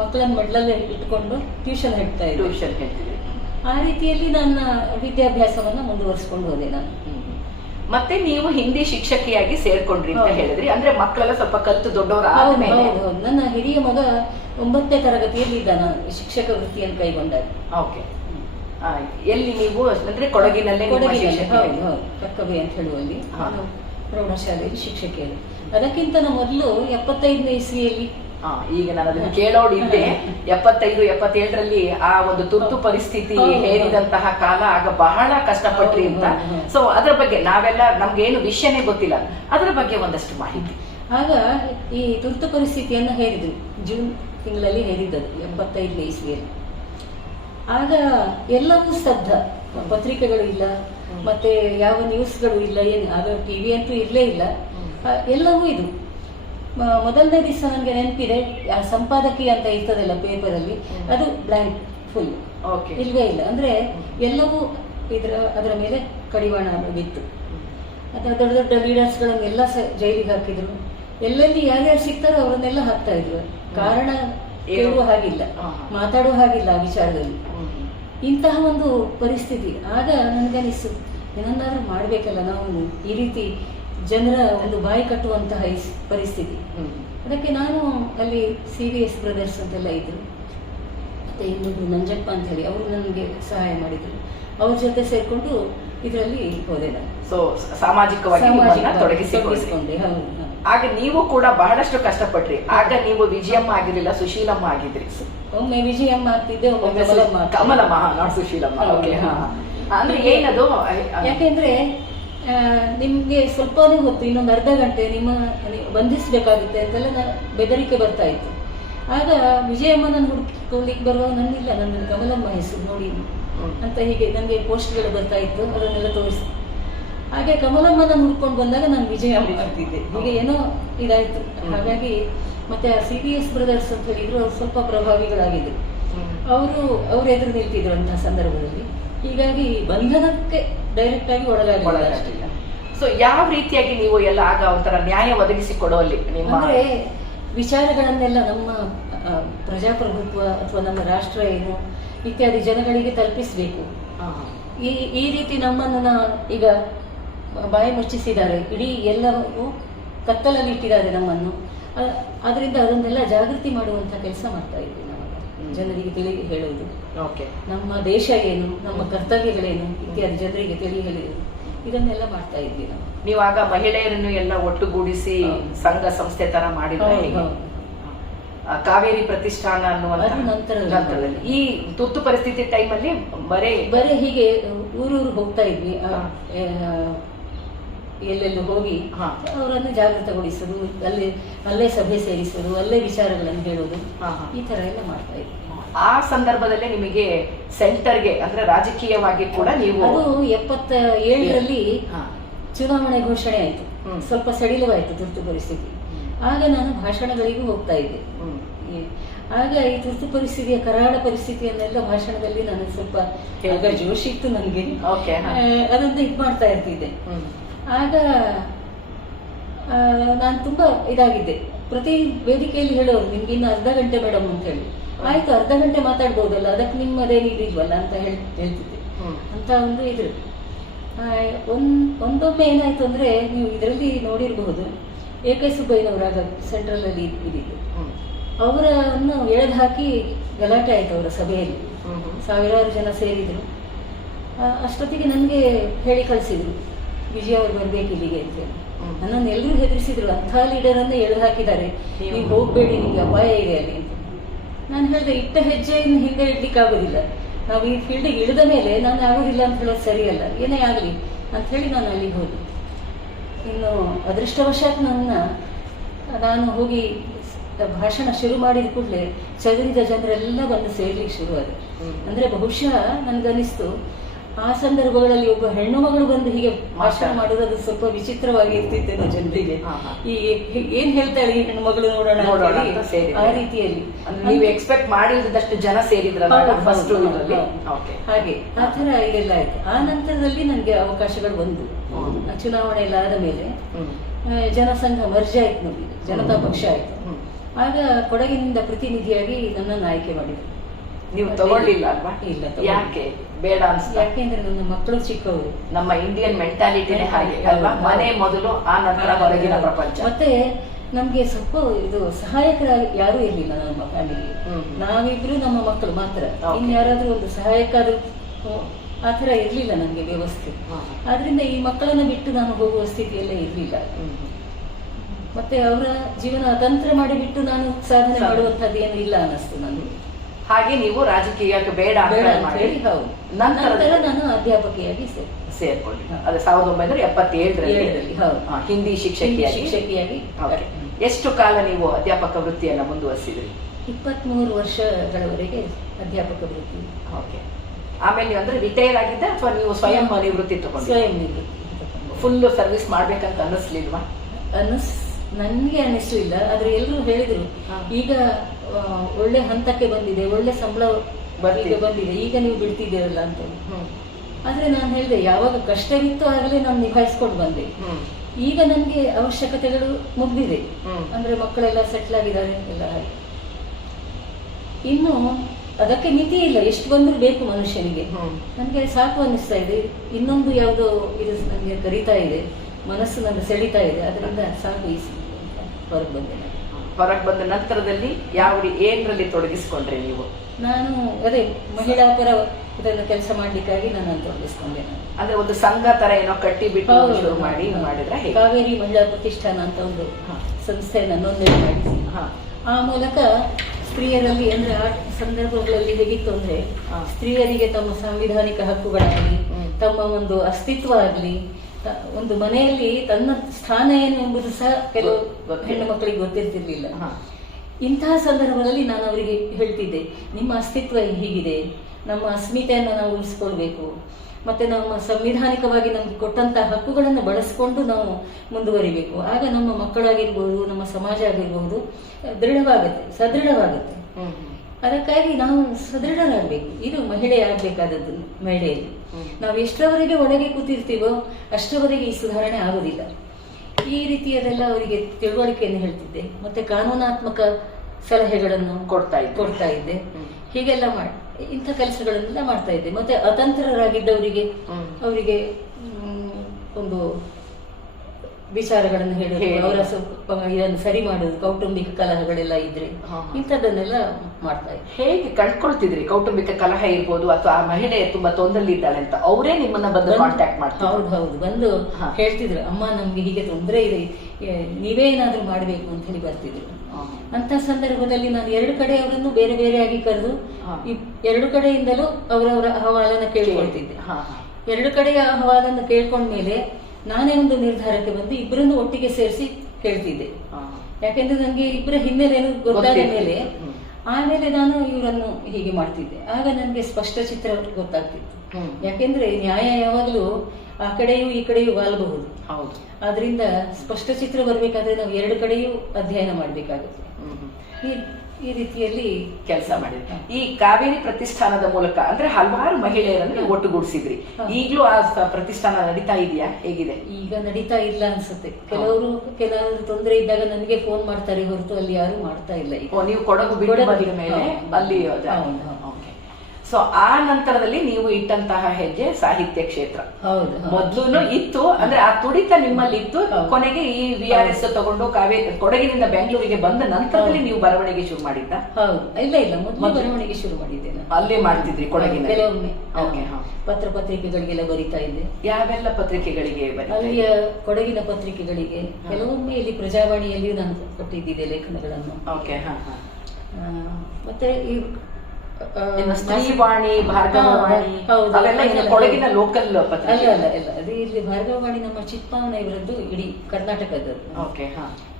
ಮಕ್ಕಳನ್ನ ಮಡ್ಲಲ್ಲೇ ಇಟ್ಕೊಂಡು ಟ್ಯೂಷನ್ ಹೇಳ್ತಾ ಇದ್ದೆ. ಆ ರೀತಿಯಲ್ಲಿ ನನ್ನ ವಿದ್ಯಾಭ್ಯಾಸವನ್ನ ಮುಂದುವರಿಸಿಕೊಂಡು ಹೋದೆ ನಾನು. ಮತ್ತೆ ನೀವು ಹಿಂದಿ ಶಿಕ್ಷಕಿಯಾಗಿ ಸೇರ್ಕೊಂಡ್ರಿ ಅಂತ ಹೇಳಿದ್ರಿ. ಅಂದ್ರೆ ಮಕ್ಕಳೆಲ್ಲ ಸ್ವಲ್ಪ ಕಲ್ತು ದೊಡ್ಡವರು ಆದ್ಮೇಲೆ. ನನ್ನ ಹಿರಿಯ ಮಗ 9ನೇ ತರಗತಿಯಲ್ಲಿ ಇದ್ದಾನ ಶಿಕ್ಷಕ ವೃತ್ತಿಯನ್ನು ಕೈಗೊಂಡಾಗ. ಓಕೆ. ಎಲ್ಲಿ ನೀವು ಅಂದ್ರೆ ಕೊಡಗಿನಲ್ಲೇ ಕಕ್ಕಬೆ ಅಂತ ಹೇಳುವಲ್ಲಿ ಪ್ರೌಢಶಾಲೆಯಲ್ಲಿ ಶಿಕ್ಷಕಿಯಲ್ಲಿ. ಅದಕ್ಕಿಂತ ಮೊದಲು 75ನೇ ಇಸ್ವಿಯಲ್ಲಿ, ಈಗ ನಾನು ಅದನ್ನು ಕೇಳೋಡಿದ್ದೆ, 75, 77ರಲ್ಲಿ ಆ ಒಂದು ತುರ್ತು ಪರಿಸ್ಥಿತಿ ಹೇರಿದಂತಹ ಕಾಲ. ಆಗ ಬಹಳ ಕಷ್ಟಪಟ್ರಿ ಅಂತ. ಸೊ ಅದ್ರ ಬಗ್ಗೆ ನಮ್ಗೇನು ವಿಷಯನೇ ಗೊತ್ತಿಲ್ಲ, ಅದರ ಬಗ್ಗೆ ಒಂದಷ್ಟು ಮಾಹಿತಿ. ಆಗ ಈ ತುರ್ತು ಪರಿಸ್ಥಿತಿಯನ್ನ ಹೇರಿದ್ರು, ಜೂನ್ ತಿಂಗಳಲ್ಲಿ ಹೇರಿದ್ದದು 75ನೇ ಇಸ್ವಿಯಲ್ಲಿ. ಆಗ ಎಲ್ಲವೂ ಸ್ತಬ್ಧ, ಪತ್ರಿಕೆಗಳು ಇಲ್ಲ, ಮತ್ತೆ ಯಾವ ನ್ಯೂಸ್ಗಳು ಇಲ್ಲ, ಏನು ಆಗ ಟಿವಿ ಅಂತೂ ಇರ್ಲೇ ಇಲ್ಲ. ಎಲ್ಲವೂ ಇದು. ಮೊದಲನೇ ದಿವಸ ನನಗೆ ನೆನಪಿದೆ, ಸಂಪಾದಕಿ ಅಂತ ಇರ್ತದಲ್ಲ ಪೇಪರಲ್ಲಿ, ಅದು ಬ್ಲಾಂಕ್ ಫುಲ್, ಇಲ್ವೇ ಇಲ್ಲ. ಅಂದ್ರೆ ಎಲ್ಲವೂ ಅದರ ಮೇಲೆ ಕಡಿವಾಣ ಬಿತ್ತು. ಅದರ ದೊಡ್ಡ ದೊಡ್ಡ ಲೀಡರ್ಸ್ಗಳನ್ನೆಲ್ಲ ಜೈಲಿಗೆ ಹಾಕಿದ್ರು. ಎಲ್ಲೆಲ್ಲಿ ಯಾರ್ಯಾರು ಸಿಗ್ತಾರೋ ಅವರನ್ನೆಲ್ಲ ಹಾಕ್ತಾ ಇದ್ರು. ಕಾರಣ ಕೇಳುವ ಹಾಗಿಲ್ಲ, ಮಾತಾಡುವ ಹಾಗಿಲ್ಲ ಆ ವಿಚಾರದಲ್ಲಿ. ಇಂತಹ ಒಂದು ಪರಿಸ್ಥಿತಿ. ಆಗ ನನಗನಿಸ್ತು, ಏನನ್ನಾದ್ರೂ ಮಾಡ್ಬೇಕಲ್ಲ ನಾವು, ಈ ರೀತಿ ಜನರ ಒಂದು ಬಾಯಿ ಕಟ್ಟುವಂತಹ ಪರಿಸ್ಥಿತಿ. ಅದಕ್ಕೆ ನಾನು ಅಲ್ಲಿ CVS ಬ್ರದರ್ಸ್ ಅಂತೆಲ್ಲ ಇದ್ರು, ಮತ್ತೆ ಇನ್ನೊಂದು ನಂಜಪ್ಪ ಅಂತ ಹೇಳಿ ಅವರು ನನಗೆ ಸಹಾಯ ಮಾಡಿದ್ರು. ಅವ್ರ ಜೊತೆ ಸೇರ್ಕೊಂಡು ಇದರಲ್ಲಿ ಹೋದೆ ನಾನು. ಸೊ ಸಾಮಾಜಿಕವಾಗಿ ತೊಡಗಿಸಿಕೊಂಡೆ. ಆಗ ನೀವು ಕೂಡ ಬಹಳಷ್ಟು ಕಷ್ಟಪಟ್ರಿ. ಆಗ ನೀವು ವಿಜಯಮ್ಮ ಆಗಿರ್ಲಿಲ್ಲ, ಸುಶೀಲಮ್ಮ ಆಗಿದ್ರಿ. ಒಮ್ಮೆ ವಿಜಯಮ್ಮ ಆಗ್ತಿದ್ದೆ, ಒಮ್ಮೆ ಕಮಲಮ್ಮ, ನಾಟ್ ಸುಶೀಲಮ್ಮ. ಅಂದ್ರೆ ಏನದು, ಯಾಕೆಂದ್ರೆ ನಿಮ್ಗೆ ಸ್ವಲ್ಪನೇ ಹೊತ್ತು, ಇನ್ನೊಂದು ಅರ್ಧ ಗಂಟೆ ನಿಮ್ಮ ಬಂಧಿಸ್ಬೇಕಾಗುತ್ತೆ ಅಂತೆಲ್ಲ ಬೆದರಿಕೆ ಬರ್ತಾ ಇತ್ತು. ಆಗ ವಿಜಯಮ್ಮನನ್ನು ಹುಡುಕಿಕೊಳ್ಳಿಕ್ಕೆ ಬರುವಾಗ ನನ್ನಿಲ್ಲ, ನನ್ನ ಕಮಲಮ್ಮ ಹೆಸರು ನೋಡಿ ಅಂತ ಹೀಗೆ ನನಗೆ ಪೋಸ್ಟ್ಗಳು ಬರ್ತಾ ಇತ್ತು, ಅದನ್ನೆಲ್ಲ ತೋರಿಸಿ. ಹಾಗೆ ಕಮಲಮ್ಮನನ್ನು ಹುಡ್ಕೊಂಡು ಬಂದಾಗ ನಾನು ವಿಜಯಮ್ಮ ಆಗ್ತಿದ್ದೆ. ಹೀಗೆ ಏನೋ ಇದಾಯ್ತು. ಹಾಗಾಗಿ ಮತ್ತೆ ಆ CVS ಬ್ರದರ್ಸ್ ಅಂತ ಹೇಳಿದ್ರು, ಅವ್ರು ಸ್ವಲ್ಪ ಪ್ರಭಾವಿಗಳಾಗಿದ್ರು. ಅವ್ರ ಎದುರು ನಿಲ್ತಿದ್ರು ಅಂತಹ ಸಂದರ್ಭದಲ್ಲಿ. ಹೀಗಾಗಿ ಬಂಧನಕ್ಕೆ ಡೈರೆಕ್ಟ್ ಆಗಿ ಒಳಗಾಗಿಲ್ಲ. ಸೊ ಯಾವ ರೀತಿಯಾಗಿ ನೀವು ಎಲ್ಲ ಆಗ ಒಂಥರ ನ್ಯಾಯ ಒದಗಿಸಿಕೊಡುವಲ್ಲಿ ಅಂದ್ರೆ ವಿಚಾರಗಳನ್ನೆಲ್ಲ ನಮ್ಮ ಪ್ರಜಾಪ್ರಭುತ್ವ ಅಥವಾ ನಮ್ಮ ರಾಷ್ಟ್ರ ಏನು ಇತ್ಯಾದಿ ಜನಗಳಿಗೆ ತಲುಪಿಸಬೇಕು. ಈ ರೀತಿ ನಮ್ಮನ್ನು ಈಗ ಬಾಯಿ ಮುಚ್ಚಿಸಿದ್ದಾರೆ, ಇಡೀ ಎಲ್ಲವೂ ಕತ್ತಲಲ್ಲಿ ಇಟ್ಟಿದ್ದಾರೆ ನಮ್ಮನ್ನು. ಅದರಿಂದ ಅದನ್ನೆಲ್ಲ ಜಾಗೃತಿ ಮಾಡುವಂತ ಕೆಲಸ ಮಾಡ್ತಾ ಇದ್ವಿ ನಾವು, ಜನರಿಗೆ ತಿಳಿ ಹೇಳುವುದು, ನಮ್ಮ ದೇಶ ಏನು, ನಮ್ಮ ಕರ್ತವ್ಯಗಳೇನು ಇತ್ಯಾದಿ ಜನರಿಗೆ ತಿಳಿ ಹೇಳುವುದು, ಇದನ್ನೆಲ್ಲ ಮಾಡ್ತಾ ಇದ್ವಿ ನಾವು. ನೀವಾಗ ಮಹಿಳೆಯರನ್ನು ಎಲ್ಲ ಒಟ್ಟುಗೂಡಿಸಿ ಸಂಘ ಸಂಸ್ಥೆ ತರ ಮಾಡಿದ್ರೆ, ಕಾವೇರಿ ಪ್ರತಿಷ್ಠಾನ ಅನ್ನುವಂತ ನಂತರದಲ್ಲಿ ಈ ತುರ್ತು ಪರಿಸ್ಥಿತಿ ಟೈಮಲ್ಲಿ ಬರೇ ಹೀಗೆ ಊರೂರು ಹೋಗ್ತಾ ಇದ್ವಿ. ಎಲ್ಲೆಲ್ಲೂ ಹೋಗಿ ಅವರನ್ನು ಜಾಗೃತಗೊಳಿಸೋದು, ಅಲ್ಲೇ ಸಭೆ ಸೇರಿಸೋದು, ಅಲ್ಲೇ ವಿಚಾರಗಳನ್ನು ಹೇಳೋದು, ಈ ತರ ಎಲ್ಲ ಮಾಡ್ತಾ ಇದ್ವಿ. ಆ ಸಂದರ್ಭದಲ್ಲೇ ನಿಮಗೆ ಸೆಂಟರ್ಗೆ ಅಂದ್ರೆ ರಾಜಕೀಯವಾಗಿ ಕೂಡ ನೀವು, ಅದು 77ರಲ್ಲಿ ಚುನಾವಣೆ ಘೋಷಣೆ ಆಯ್ತು, ಸ್ವಲ್ಪ ಸಡಿಲವಾಯ್ತು ತುರ್ತು ಪರಿಸ್ಥಿತಿ. ಆಗ ನಾನು ಭಾಷಣಗಳಿಗೂ ಹೋಗ್ತಾ ಇದ್ದೆ. ಆಗ ಈ ತುರ್ತು ಪರಿಸ್ಥಿತಿಯ ಕರಾಳ ಪರಿಸ್ಥಿತಿಯನ್ನೆಲ್ಲ ಭಾಷಣದಲ್ಲಿ ನಾನು ಸ್ವಲ್ಪ ಜೋಶ್ ಇತ್ತು ನನಗೆ, ಅದೊಂದು ಇದು ಮಾಡ್ತಾ ಇರ್ತಿದ್ದೆ. ಆಗ ನಾನು ತುಂಬಾ ಇದಾಗಿದ್ದೆ. ಪ್ರತಿ ವೇದಿಕೆಯಲ್ಲಿ ಹೇಳೋರು, ನಿಮ್ಗೆ ಇನ್ನು ಅರ್ಧ ಗಂಟೆ ಮೇಡಮ್ ಅಂತ ಹೇಳಿ. ಆಯ್ತು, ಅರ್ಧ ಗಂಟೆ ಮಾತಾಡ್ಬೋದಲ್ಲ, ಅದಕ್ಕೆ ನಿಮ್ಮದೇನು ಇದಿಲ್ವಲ್ಲ ಅಂತ ಹೇಳ್ತಿದ್ದೆ ಅಂತ ಒಂದು ಇದ್ರು. ಒಂದೊಮ್ಮೆ ಏನಾಯ್ತು ಅಂದ್ರೆ, ನೀವು ಇದರಲ್ಲಿ ನೋಡಿರಬಹುದು, AK ಸುಬ್ಬಯ್ಯನವರಾಗ ಸೆಂಟ್ರಲ್ ಅಲ್ಲಿ ಇದ್ದಿದ್ದು, ಅವರನ್ನು ಎಳೆದು ಹಾಕಿ ಗಲಾಟೆ ಆಯ್ತು ಅವರ ಸಭೆಯಲ್ಲಿ. ಸಾವಿರಾರು ಜನ ಸೇರಿದ್ರು. ಅಷ್ಟೊತ್ತಿಗೆ ನನಗೆ ಹೇಳಿ ಕಳಿಸಿದ್ರು, ವಿಜಯ ಅವರು ಬರ್ಬೇಕು ಇಲ್ಲಿಗೆ ಅಂತೇಳಿ. ನನ್ನನ್ನು ಎಲ್ಲರೂ ಹೆದರಿಸಿದ್ರು, ಅಂಥ ಲೀಡರನ್ನು ಎಳೆದು ಹಾಕಿದ್ದಾರೆ, ನೀವು ಹೋಗ್ಬೇಡಿ, ನಿಮಗೆ ಅಪಾಯ ಇದೆ ಅಲ್ಲಿ ಅಂತ. ನಾನು ಹೇಳಿದೆ, ಇಟ್ಟ ಹೆಜ್ಜೆಯನ್ನು ಹಿಂದೆ ಇಡ್ಲಿಕ್ಕೆ ಆಗೋದಿಲ್ಲ, ನಾವು ಈ ಫೀಲ್ಡಿಗೆ ಇಳಿದ ಮೇಲೆ ನಾನು ಆಗೋದಿಲ್ಲ ಅಂತ ಹೇಳೋದು ಸರಿಯಲ್ಲ, ಏನೇ ಆಗಲಿ ಅಂತ ಹೇಳಿ ನಾನು ಅಲ್ಲಿಗೆ ಹೋದೆ. ಇನ್ನು ಅದೃಷ್ಟವಶಾತ್ ನಾನು ಹೋಗಿ ಭಾಷಣ ಶುರು ಮಾಡಿದ ಕೂಡಲೇ ಚದುರಿದ ಜನರೆಲ್ಲ ಬಂದು ಸೇರ್ಲಿಕ್ಕೆ ಶುರುವಾದರು. ಅಂದ್ರೆ ಬಹುಶಃ ನನ್ಗನಿಸ್ತು, ಆ ಸಂದರ್ಭಗಳಲ್ಲಿ ಒಬ್ಬ ಹೆಣ್ಣು ಮಗಳು ಬಂದು ಹೀಗೆ ಭಾಷಣ ಮಾಡೋದು ಅದು ಸ್ವಲ್ಪ ವಿಚಿತ್ರವಾಗಿ ಇರ್ತಿತ್ತೇನೋ ಜನರಿಗೆ. ಈ ಏನ್ ಹೇಳ್ತಾಳೆ ಈ ಹೆಣ್ಣು ಮಗಳು ನೋಡೋಣ ಆ ರೀತಿಯಲ್ಲಿ ನೀವು ಎಕ್ಸ್ಪೆಕ್ಟ್ ಮಾಡಿದಷ್ಟು ಜನ ಸೇರಿದ್ರಲ್ಲ ಹಾಗೆ ಆ ತರ ಇದೆಲ್ಲ ಆಯ್ತು. ಆ ನಂತರದಲ್ಲಿ ನನಗೆ ಅವಕಾಶಗಳು ಬಂದು, ಚುನಾವಣೆ ಎಲ್ಲ ಆದ ಮೇಲೆ ಜನಸಂಘ ಮರ್ಜ್ ಆಯ್ತು, ನಮಗೆ ಜನತಾ ಪಕ್ಷ ಆಯ್ತು. ಆಗ ಕೊಡಗಿನಿಂದ ಪ್ರತಿನಿಧಿಯಾಗಿ ನನ್ನನ್ನು ಆಯ್ಕೆ ಮಾಡಿದ್ರು. ನೀವು ತಗೊಳ್ಳಿಲ್ಲ ಅಲ್ವಾ? ಇಲ್ಲ, ಯಾಕೆ ಬೇಡ ಅನ್ಸ್ತಾ? ಯಾಕೆಂದ್ರೆ ನನ್ನ ಮಕ್ಕಳು ಚಿಕ್ಕವರು. ನಮ್ಮ ಇಂಡಿಯನ್ ಮೆಂಟಾಲಿಟಿನೇ ಹಾಗೆ ಅಲ್ವಾ? ಮನೆ ಮೊದಲು, ಆ ನಂತರ ಹೊರಗಿನ ಪ್ರಪಂಚ. ಮತ್ತೆ ನಮ್ಗೆ ಸ್ವಲ್ಪ ಇದು ಸಹಾಯಕರಾಗಿ ಯಾರು ಇರ್ಲಿಲ್ಲ ನಮ್ಮ ಫ್ಯಾಮಿಲಿ. ನಾವಿಬ್ರು ನಮ್ಮ ಮಕ್ಕಳು ಮಾತ್ರ, ಇನ್ಯಾರಾದ್ರೂ ಒಂದು ಸಹಾಯಕ್ಕಾದ್ರೂ ಆತರ ಇರ್ಲಿಲ್ಲ ನನ್ಗೆ ವ್ಯವಸ್ಥೆ. ಆದ್ರಿಂದ ಈ ಮಕ್ಕಳನ್ನ ಬಿಟ್ಟು ನಾನು ಹೋಗುವ ಸ್ಥಿತಿಯಲ್ಲೇ ಇರ್ಲಿಲ್ಲ. ಮತ್ತೆ ಅವರ ಜೀವನ ಅತಂತ್ರ ಮಾಡಿಬಿಟ್ಟು ನಾನು ಸಾಧನೆ ಮಾಡುವಂತದ್ದು ಏನು ಇಲ್ಲ ಅನ್ನಿಸ್ತು ನನಗೆ. ಹಾಗೆ ನೀವು ರಾಜಕೀಯಕ್ಕೆ ಬೇಡ ಅಂತ ಹೇಳಿ ನಂತರ ನಾನು ಅಧ್ಯಾಪಕಿಯಾಗಿ ಸೇರ್ಕೊಂಡ್ರಿ. ಅದು 1977ರಲ್ಲಿ ಹಿಂದಿ ಶಿಕ್ಷಕಿಯಾಗಿ. ಎಷ್ಟು ಕಾಲ ನೀವು ಅಧ್ಯಾಪಕ ವೃತ್ತಿಯನ್ನ ಮುಂದುವರಿಸಿದ್ರಿ? 23 ವರ್ಷಗಳವರೆಗೆ ಅಧ್ಯಾಪಕ ವೃತ್ತಿ. ಓಕೆ. ಆಮೇಲೆ ನೀವು ಅಂದ್ರೆ ರಿಟೈರ್ ಆಗಿದ್ದ ಅಥವಾ ನೀವು ಸ್ವಯಂ ನಿವೃತ್ತಿ ತಗೊಂಡು? ಸ್ವಯಂ ನಿವೃತ್ತಿ. ಫುಲ್ ಸರ್ವಿಸ್ ಮಾಡ್ಬೇಕಂತ ಅನ್ನಿಸ್ಲಿಲ್ವಾ? ನನ್ಗೆ ಅನಿಸ್ಲಿಲ್ಲ, ಆದ್ರೆ ಎಲ್ಲರೂ ಹೇಳಿದ್ರು ಈಗ ಒಳ್ಳೆ ಹಂತಕ್ಕೆ ಬಂದಿದೆ, ಒಳ್ಳೆ ಸಂಬಳ ಬಂದಿದೆ, ಈಗ ನೀವು ಬಿಡ್ತಿದ್ದೀರಲ್ಲ ಅಂತ. ಆದ್ರೆ ನಾನು ಹೇಳಿದೆ, ಯಾವಾಗ ಕಷ್ಟವಿತ್ತು ಆಗಲೇ ನಾನು ನಿಭಾಯಿಸ್ಕೊಂಡು ಬಂದೆ. ಈಗ ನನ್ಗೆ ಅವಶ್ಯಕತೆಗಳು ಮುಗ್ದಿದೆ, ಅಂದ್ರೆ ಮಕ್ಕಳೆಲ್ಲ ಸೆಟ್ಲ್ ಆಗಿದ್ದಾರೆ ಎಲ್ಲ. ಹಾಗೆ ಇನ್ನು ಅದಕ್ಕೆ ಮಿತಿ ಇಲ್ಲ, ಎಷ್ಟು ಬಂದ್ರೂ ಬೇಕು ಮನುಷ್ಯನಿಗೆ. ನನ್ಗೆ ಸಾಕು ಅನ್ನಿಸ್ತಾ ಇದೆ, ಇನ್ನೊಂದು ಯಾವುದೋ ಇದು ನನಗೆ ಕರೀತಾ ಇದೆ, ಮನಸ್ಸು ನನ್ನ ಸೆಳೀತಾ ಇದೆ, ಅದರಿಂದ ಸಾಕು ಈ ಹೊರಗೆ ಬಂದೆ. ಹೊರಗೆ ಬಂದ ನಂತರದಲ್ಲಿ ಏನ್ರಲ್ಲಿ ತೊಡಗಿಸ್ಕೊಂಡ್ರಿ ನೀವು? ನಾನು ಅದೇ ಮಹಿಳಾ ಪರ ಇದನ್ನು ಕೆಲಸ ಮಾಡ್ಲಿಕ್ಕಾಗಿ ನಾನು ತೊಡಗಿಸ್ಕೊಂಡೆ. ಅಂದ್ರೆ ಒಂದು ಸಂಘ ತರ ಏನೋ ಕಟ್ಟಿ ಬಿಟ್ಟು ಶುರು ಮಾಡಿದ್ರೆ? ಕಾವೇರಿ ಮಹಿಳಾ ಪ್ರತಿಷ್ಠಾನ ಅಂತ ಒಂದು ಸಂಸ್ಥೆಯನ್ನು ನೋಂದಣಿ ಮಾಡಿಸಿ, ಆ ಮೂಲಕ ಸ್ತ್ರೀಯರಲ್ಲಿ, ಅಂದ್ರೆ ಆ ಸಂದರ್ಭಗಳಲ್ಲಿ ಹೇಗಿತ್ತು ಅಂದ್ರೆ, ಸ್ತ್ರೀಯರಿಗೆ ತಮ್ಮ ಸಾಂವಿಧಾನಿಕ ಹಕ್ಕುಗಳಾಗಲಿ, ತಮ್ಮ ಒಂದು ಅಸ್ತಿತ್ವ ಆಗಲಿ, ಒಂದು ಮನೆಯಲ್ಲಿ ತನ್ನ ಸ್ಥಾನ ಏನು ಎಂಬುದು ಸಹ ಕೆಲವು ಹೆಣ್ಣು ಮಕ್ಕಳಿಗೆ ಗೊತ್ತಿರ್ತಿರ್ಲಿಲ್ಲ. ಇಂತಹ ಸಂದರ್ಭದಲ್ಲಿ ನಾನು ಅವರಿಗೆ ಹೇಳ್ತಿದ್ದೆ, ನಿಮ್ಮ ಅಸ್ತಿತ್ವ ಹೀಗಿದೆ, ನಮ್ಮ ಅಸ್ಮಿತೆಯನ್ನು ನಾವು ಉಳಿಸ್ಕೊಳ್ಬೇಕು, ಮತ್ತೆ ನಮ್ಮ ಸಂವಿಧಾನಿಕವಾಗಿ ನಮ್ಗೆ ಕೊಟ್ಟಂತಹ ಹಕ್ಕುಗಳನ್ನು ಬಳಸ್ಕೊಂಡು ನಾವು ಮುಂದುವರಿಬೇಕು. ಆಗ ನಮ್ಮ ಮಕ್ಕಳಾಗಿರ್ಬೋದು, ನಮ್ಮ ಸಮಾಜ ಆಗಿರ್ಬೋದು ಸದೃಢವಾಗುತ್ತೆ. ಅದಕ್ಕಾಗಿ ನಾವು ಸದೃಢರಾಗಬೇಕು. ಇದು ಮಹಿಳೆ ಆಗ್ಬೇಕಾದದ್ದು. ಮಹಿಳೆಯಲ್ಲಿ ನಾವು ಎಷ್ಟರವರೆಗೆ ಒಳಗೆ ಕೂತಿರ್ತೀವೋ ಅಷ್ಟರವರೆಗೆ ಈ ಸುಧಾರಣೆ ಆಗೋದಿಲ್ಲ. ಈ ರೀತಿಯದೆಲ್ಲ ಅವರಿಗೆ ತಿಳುವಳಿಕೆಯನ್ನು ಹೇಳ್ತಿದ್ದೆ. ಮತ್ತೆ ಕಾನೂನಾತ್ಮಕ ಸಲಹೆಗಳನ್ನು ಕೊಡ್ತಾ ಇದ್ದೆ. ಹೀಗೆಲ್ಲ ಇಂಥ ಕೆಲಸಗಳನ್ನೆಲ್ಲ ಮಾಡ್ತಾ ಇದ್ದೆ. ಮತ್ತೆ ಅತಂತ್ರರಾಗಿದ್ದವರಿಗೆ ಅವರಿಗೆ ಒಂದು ವಿಚಾರಗಳನ್ನು ಹೇಳೋದು, ಅವರ ಸ್ವಲ್ಪ ಇದನ್ನು ಸರಿ ಮಾಡೋದು, ಕೌಟುಂಬಿಕ ಕಲಹಗಳೆಲ್ಲ ಇದ್ರೆ ಇಂಥದ್ದನ್ನೆಲ್ಲ ಮಾಡ್ತಾ ಇದ್ದೆ. ಹೇಗೆ ಕಂಡ್ಕೊಳ್ತಿದ್ರಿ? ಕೌಟುಂಬಿಕ ಕಲಹ ಇರ್ಬೋದು, ಅಥವಾ ಆ ಮಹಿಳೆ ತುಂಬಾ ತೊಂದರೆ ಇದ್ದಾಳೆ ಅಂತ ಅವರೇ ನಿಮ್ಮನ್ನ ಬಂದು ಕಾಂಟ್ಯಾಕ್ಟ್ ಮಾಡ್ತಾರೆ? ಹೌದು, ಬಂದು ಹೇಳ್ತಿದ್ರು, ಅಮ್ಮ ನಮ್ಗೆ ಹೀಗೆ ತೊಂದರೆ ಇದೆ, ನೀವೇ ಏನಾದ್ರೂ ಮಾಡ್ಬೇಕು ಅಂತ ಹೇಳಿ ಬರ್ತಿದ್ರು. ಅಂತ ಸಂದರ್ಭದಲ್ಲಿ ನಾನು 2 ಕಡೆ ಅವರನ್ನು ಬೇರೆ ಬೇರೆಯಾಗಿ ಕರೆದು 2 ಕಡೆಯಿಂದಲೂ ಅವರವರ ಅಹವಾಲನ್ನ ಕೇಳ್ಕೊಳ್ತಿದ್ದೆ. 2 ಕಡೆಯ ಅಹವಾಲನ್ನು ಕೇಳ್ಕೊಂಡ್ಮೇಲೆ ನಾನೇ ಒಂದು ನಿರ್ಧಾರಕ್ಕೆ ಬಂದು ಇಬ್ಬರನ್ನು ಒಟ್ಟಿಗೆ ಸೇರಿಸಿ ಕೇಳ್ತಿದ್ದೆ. ಯಾಕೆಂದ್ರೆ ನನಗೆ ಇಬ್ಬರ ಹಿನ್ನೆಲೆಯನ್ನು ಗೊತ್ತಾದ ಮೇಲೆ ಆಮೇಲೆ ನಾನು ಇವರನ್ನು ಹೀಗೆ ಮಾಡ್ತಿದ್ದೆ. ಆಗ ನನಗೆ ಸ್ಪಷ್ಟ ಚಿತ್ರ ಗೊತ್ತಾಗ್ತಿತ್ತು. ಯಾಕೆಂದ್ರೆ ನ್ಯಾಯ ಯಾವಾಗಲೂ ಆ ಕಡೆಯೂ ಈ ಕಡೆಯೂ ವಾಲಬಹುದು. ಆದ್ರಿಂದ ಸ್ಪಷ್ಟ ಚಿತ್ರ ಬರ್ಬೇಕಾದ್ರೆ ನಾವು 2 ಕಡೆಯೂ ಅಧ್ಯಯನ ಮಾಡ್ಬೇಕಾಗುತ್ತೆ. ಈ ರೀತಿಯಲ್ಲಿ ಕೆಲಸ ಮಾಡಿದ್ರಿ. ಈ ಕಾವೇರಿ ಪ್ರತಿಷ್ಠಾನದ ಮೂಲಕ ಅಂದ್ರೆ ಹಲವಾರು ಮಹಿಳೆಯರನ್ನು ಒಟ್ಟುಗೂಡಿಸಿದ್ರಿ. ಈಗಲೂ ಆ ಪ್ರತಿಷ್ಠಾನ ನಡೀತಾ ಇದೆಯಾ? ಹೇಗಿದೆ? ಈಗ ನಡೀತಾ ಇಲ್ಲ ಅನ್ಸುತ್ತೆ. ಕೆಲವರು ತೊಂದರೆ ಇದ್ದಾಗ ನನಗೆ ಫೋನ್ ಮಾಡ್ತಾರೆ ಹೊರತು ಅಲ್ಲಿ ಯಾರು ಮಾಡ್ತಾ ಇಲ್ಲ. ನೀವು ಕೊಡಗು ಬಿಟ್ಟು ಬಂದ ಮೇಲೆ ಅಲ್ಲಿ. ಸೊ ಸೊ ಆ ನಂತರದಲ್ಲಿ ನೀವು ಇಟ್ಟಂತಹ ಹೆಜ್ಜೆ ಸಾಹಿತ್ಯ ಕ್ಷೇತ್ರ. ಹೌದು. ಮೊದ್ಲು ಇತ್ತು ಅಂದ್ರೆ ಆ ತುಡಿತ ನಿಮ್ಮಲ್ಲಿ ಇತ್ತು. ಕೊನೆಗೆ ಈ VRS ತಗೊಂಡು ಕೊಡಗಿನಿಂದ ಬೆಂಗಳೂರಿಗೆ ಬಂದ ನಂತರದಲ್ಲಿ ನೀವು ಬರವಣಿಗೆ ಶುರು ಮಾಡಿದ್ದ? ಹೌದು. ಇಲ್ಲ ಮೊದಲು ಬರವಣಿಗೆ ಶುರು ಮಾಡಿದ್ದೇನೆ. ಅಲ್ಲೇ ಮಾಡ್ತಿದ್ರಿ ಕೊಡಗಿನ? ಕೆಲವೊಮ್ಮೆ ಪತ್ರಿಕೆಗಳಿಗೆಲ್ಲ ಬರಿತಾ ಇದ್ದೆ. ಯಾವೆಲ್ಲ ಪತ್ರಿಕೆಗಳಿಗೆ? ಅಲ್ಲಿಯ ಕೊಡಗಿನ ಪತ್ರಿಕೆಗಳಿಗೆ, ಕೆಲವೊಮ್ಮೆ ಇಲ್ಲಿ ಪ್ರಜಾವಾಣಿಯಲ್ಲಿಯೂ ನಾನು ಕೊಟ್ಟಿದ್ದೆ ಲೇಖನಗಳನ್ನು. ಮತ್ತೆ ಈ ಸ್ತ್ರೀವಾಣಿ, ಭಾರ್ಗವವಾಣಿ ಅವೆಲ್ಲ ಕೊಡಗಿನ ಲೋಕಲ್ ಪತ್ರಿಕೆ? ಅಲ್ಲ ಅದು ಇಲ್ಲಿ ಭಾರ್ಗವವಾಣಿ ನಮ್ಮ ಚಿಕ್ಕಮ್ಮನ ಇವರದ್ದು ಇಡೀ ಕರ್ನಾಟಕದ್ದು.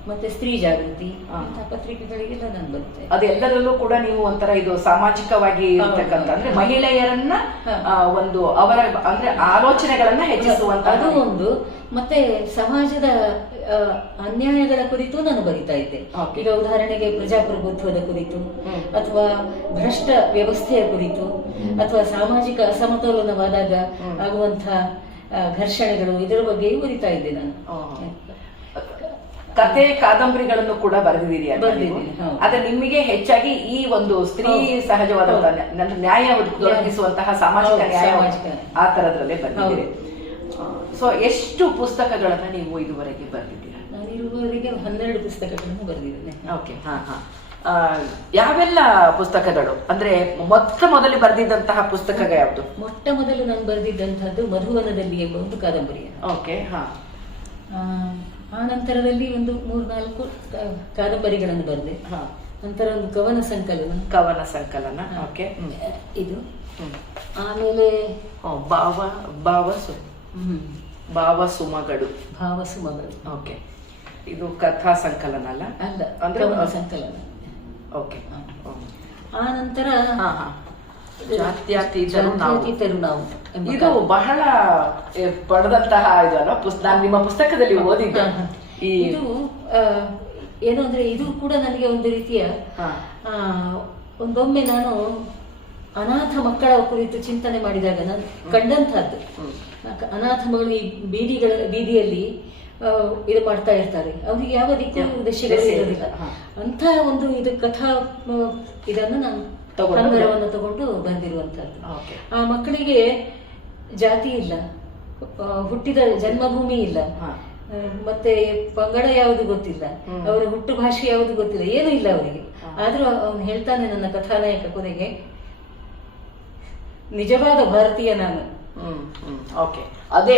ಮತ್ತೆ ಸ್ತ್ರೀ ಜಾಗೃತಿ ಪತ್ರಿಕೆಗಳಿಗೆಲ್ಲ ನಾನು ಬರುತ್ತೆ. ಅದೆಲ್ಲರಲ್ಲೂ ಕೂಡ ನೀವು ಒಂಥರ ಇದು ಸಾಮಾಜಿಕವಾಗಿ ಇರ್ತಕ್ಕಂಥ ಅಂದ್ರೆ ಮಹಿಳೆಯರನ್ನ ಒಂದು ಅವರ ಅಂದ್ರೆ ಆಲೋಚನೆಗಳನ್ನ ಹೆಚ್ಚಿಸುವಂತ ಅದು ಒಂದು. ಮತ್ತೆ ಸಮಾಜದ ಅನ್ಯಾಯಗಳ ಕುರಿತು ನಾನು ಬರಿತಾ ಇದ್ದೆ. ಈಗ ಉದಾಹರಣೆಗೆ ಪ್ರಜಾಪ್ರಭುತ್ವದ ಕುರಿತು, ಅಥವಾ ಭ್ರಷ್ಟ ವ್ಯವಸ್ಥೆಯ ಕುರಿತು, ಅಥವಾ ಸಾಮಾಜಿಕ ಅಸಮತೋಲನವಾದಾಗ ಆಗುವಂತಹ ಘರ್ಷಣೆಗಳು, ಇದರ ಬಗ್ಗೆಯೂ ಬರಿತಾ ಇದ್ದೆ ನಾನು. ಕತೆ ಕಾದಂಬರಿಗಳನ್ನು ಕೂಡ ಬರೆದಿದ್ದೀರಿ. ಆದ್ರೆ ನಿಮಗೆ ಹೆಚ್ಚಾಗಿ ಈ ಒಂದು ಸ್ತ್ರೀ ಸಹಜವಾದಂತಹ ನ್ಯಾಯ ದೊರಕಿಸುವಂತಹ ಸಾಮಾಜಿಕ ನ್ಯಾಯ ಆ ತರದ್ರಲ್ಲೇ ಬರೆದಿದ್ದೀರಿ. ಸೊ ಎಷ್ಟು ಪುಸ್ತಕಗಳನ್ನ ನೀವು ಇದುವರೆಗೆ ಬರೆದಿದ್ದೀರಾ? ನಾನು ಇರುವವರೆಗೆ 12 ಪುಸ್ತಕಗಳನ್ನು ಬರೆದಿದ್ದೇನೆ. ಓಕೆ. ಯಾವೆಲ್ಲ ಪುಸ್ತಕಗಳು ಅಂದ್ರೆ ಮೊದಲು ಬರೆದಿದ್ದಂತಹ ಪುಸ್ತಕ ಯಾವುದು? ಮೊಟ್ಟ ಮೊದಲು ನಾನು ಬರೆದಿದ್ದಂತಹದ್ದು ಮಧುವನದಲ್ಲಿ ಎಂಬ ಒಂದು ಕಾದಂಬರಿ. ಓಕೆ. ಆ ನಂತರದಲ್ಲಿ ಒಂದು 3-4 ಕಾದಂಬರಿಗಳನ್ನು ಬರೆದೆ. ನಂತರ ಒಂದು ಕವನ ಸಂಕಲನ. ಓಕೆ. ಇದು ಆಮೇಲೆ ಭಾವಸುಮಗಳು. ಓಕೆ. ಇದು ಕಥಾ ಸಂಕಲನ ಅಲ್ಲ? ಅಂದ್ರೆ ಕವನ ಸಂಕಲನ. ಓಕೆ. ಆ ನಂತರ ಜಾತ್ಯತೀತರು ನಾವು, ಇದು ಬಹಳ ಪಡೆದಂತಹ ಇದು ಅಲ್ಲ ನಾನು ನಿಮ್ಮ ಪುಸ್ತಕದಲ್ಲಿ ಓದಿದ್ದೆ. ಇದು ಏನು ಅಂದ್ರೆ ಇದು ಕೂಡ ನನಗೆ ಒಂದು ರೀತಿಯ ಒಂದೊಮ್ಮೆ ನಾನು ಅನಾಥ ಮಕ್ಕಳ ಕುರಿತು ಚಿಂತನೆ ಮಾಡಿದಾಗ ನಾನು ಕಂಡಂತಹದ್ದು. ಅನಾಥ ಮಗಳು ಈ ಬೀದಿಯಲ್ಲಿ ಇದು ಮಾಡ್ತಾ ಇರ್ತಾರೆ, ಅವ್ರಿಗೆ ಯಾವ ದಿಕ್ಕು ದಶೆಗಳು ಇರೋದಿಲ್ಲ. ಅಂತ ಒಂದು ಇದು ಕಥಾ ಇದನ್ನು ನಾನು ಸಂದರ್ಭವನ್ನು ತಗೊಂಡು ಬಂದಿರುವಂತಹದ್ದು. ಆ ಮಕ್ಕಳಿಗೆ ಜಾತಿ ಇಲ್ಲ, ಹುಟ್ಟಿದ ಜನ್ಮಭೂಮಿ ಇಲ್ಲ, ಮತ್ತೆ ಪಂಗಡ ಯಾವುದು ಗೊತ್ತಿಲ್ಲ, ಅವರ ಹುಟ್ಟು ಭಾಷೆ ಯಾವುದು ಗೊತ್ತಿಲ್ಲ, ಏನು ಇಲ್ಲ ಅವರಿಗೆ. ಆದ್ರೂ ಅವನು ಹೇಳ್ತಾನೆ ನನ್ನ ಕಥಾನಾಯಕ ಕೊನೆಗೆ, ನಿಜವಾದ ಭಾರತೀಯ ನಾನು. ಅದೇ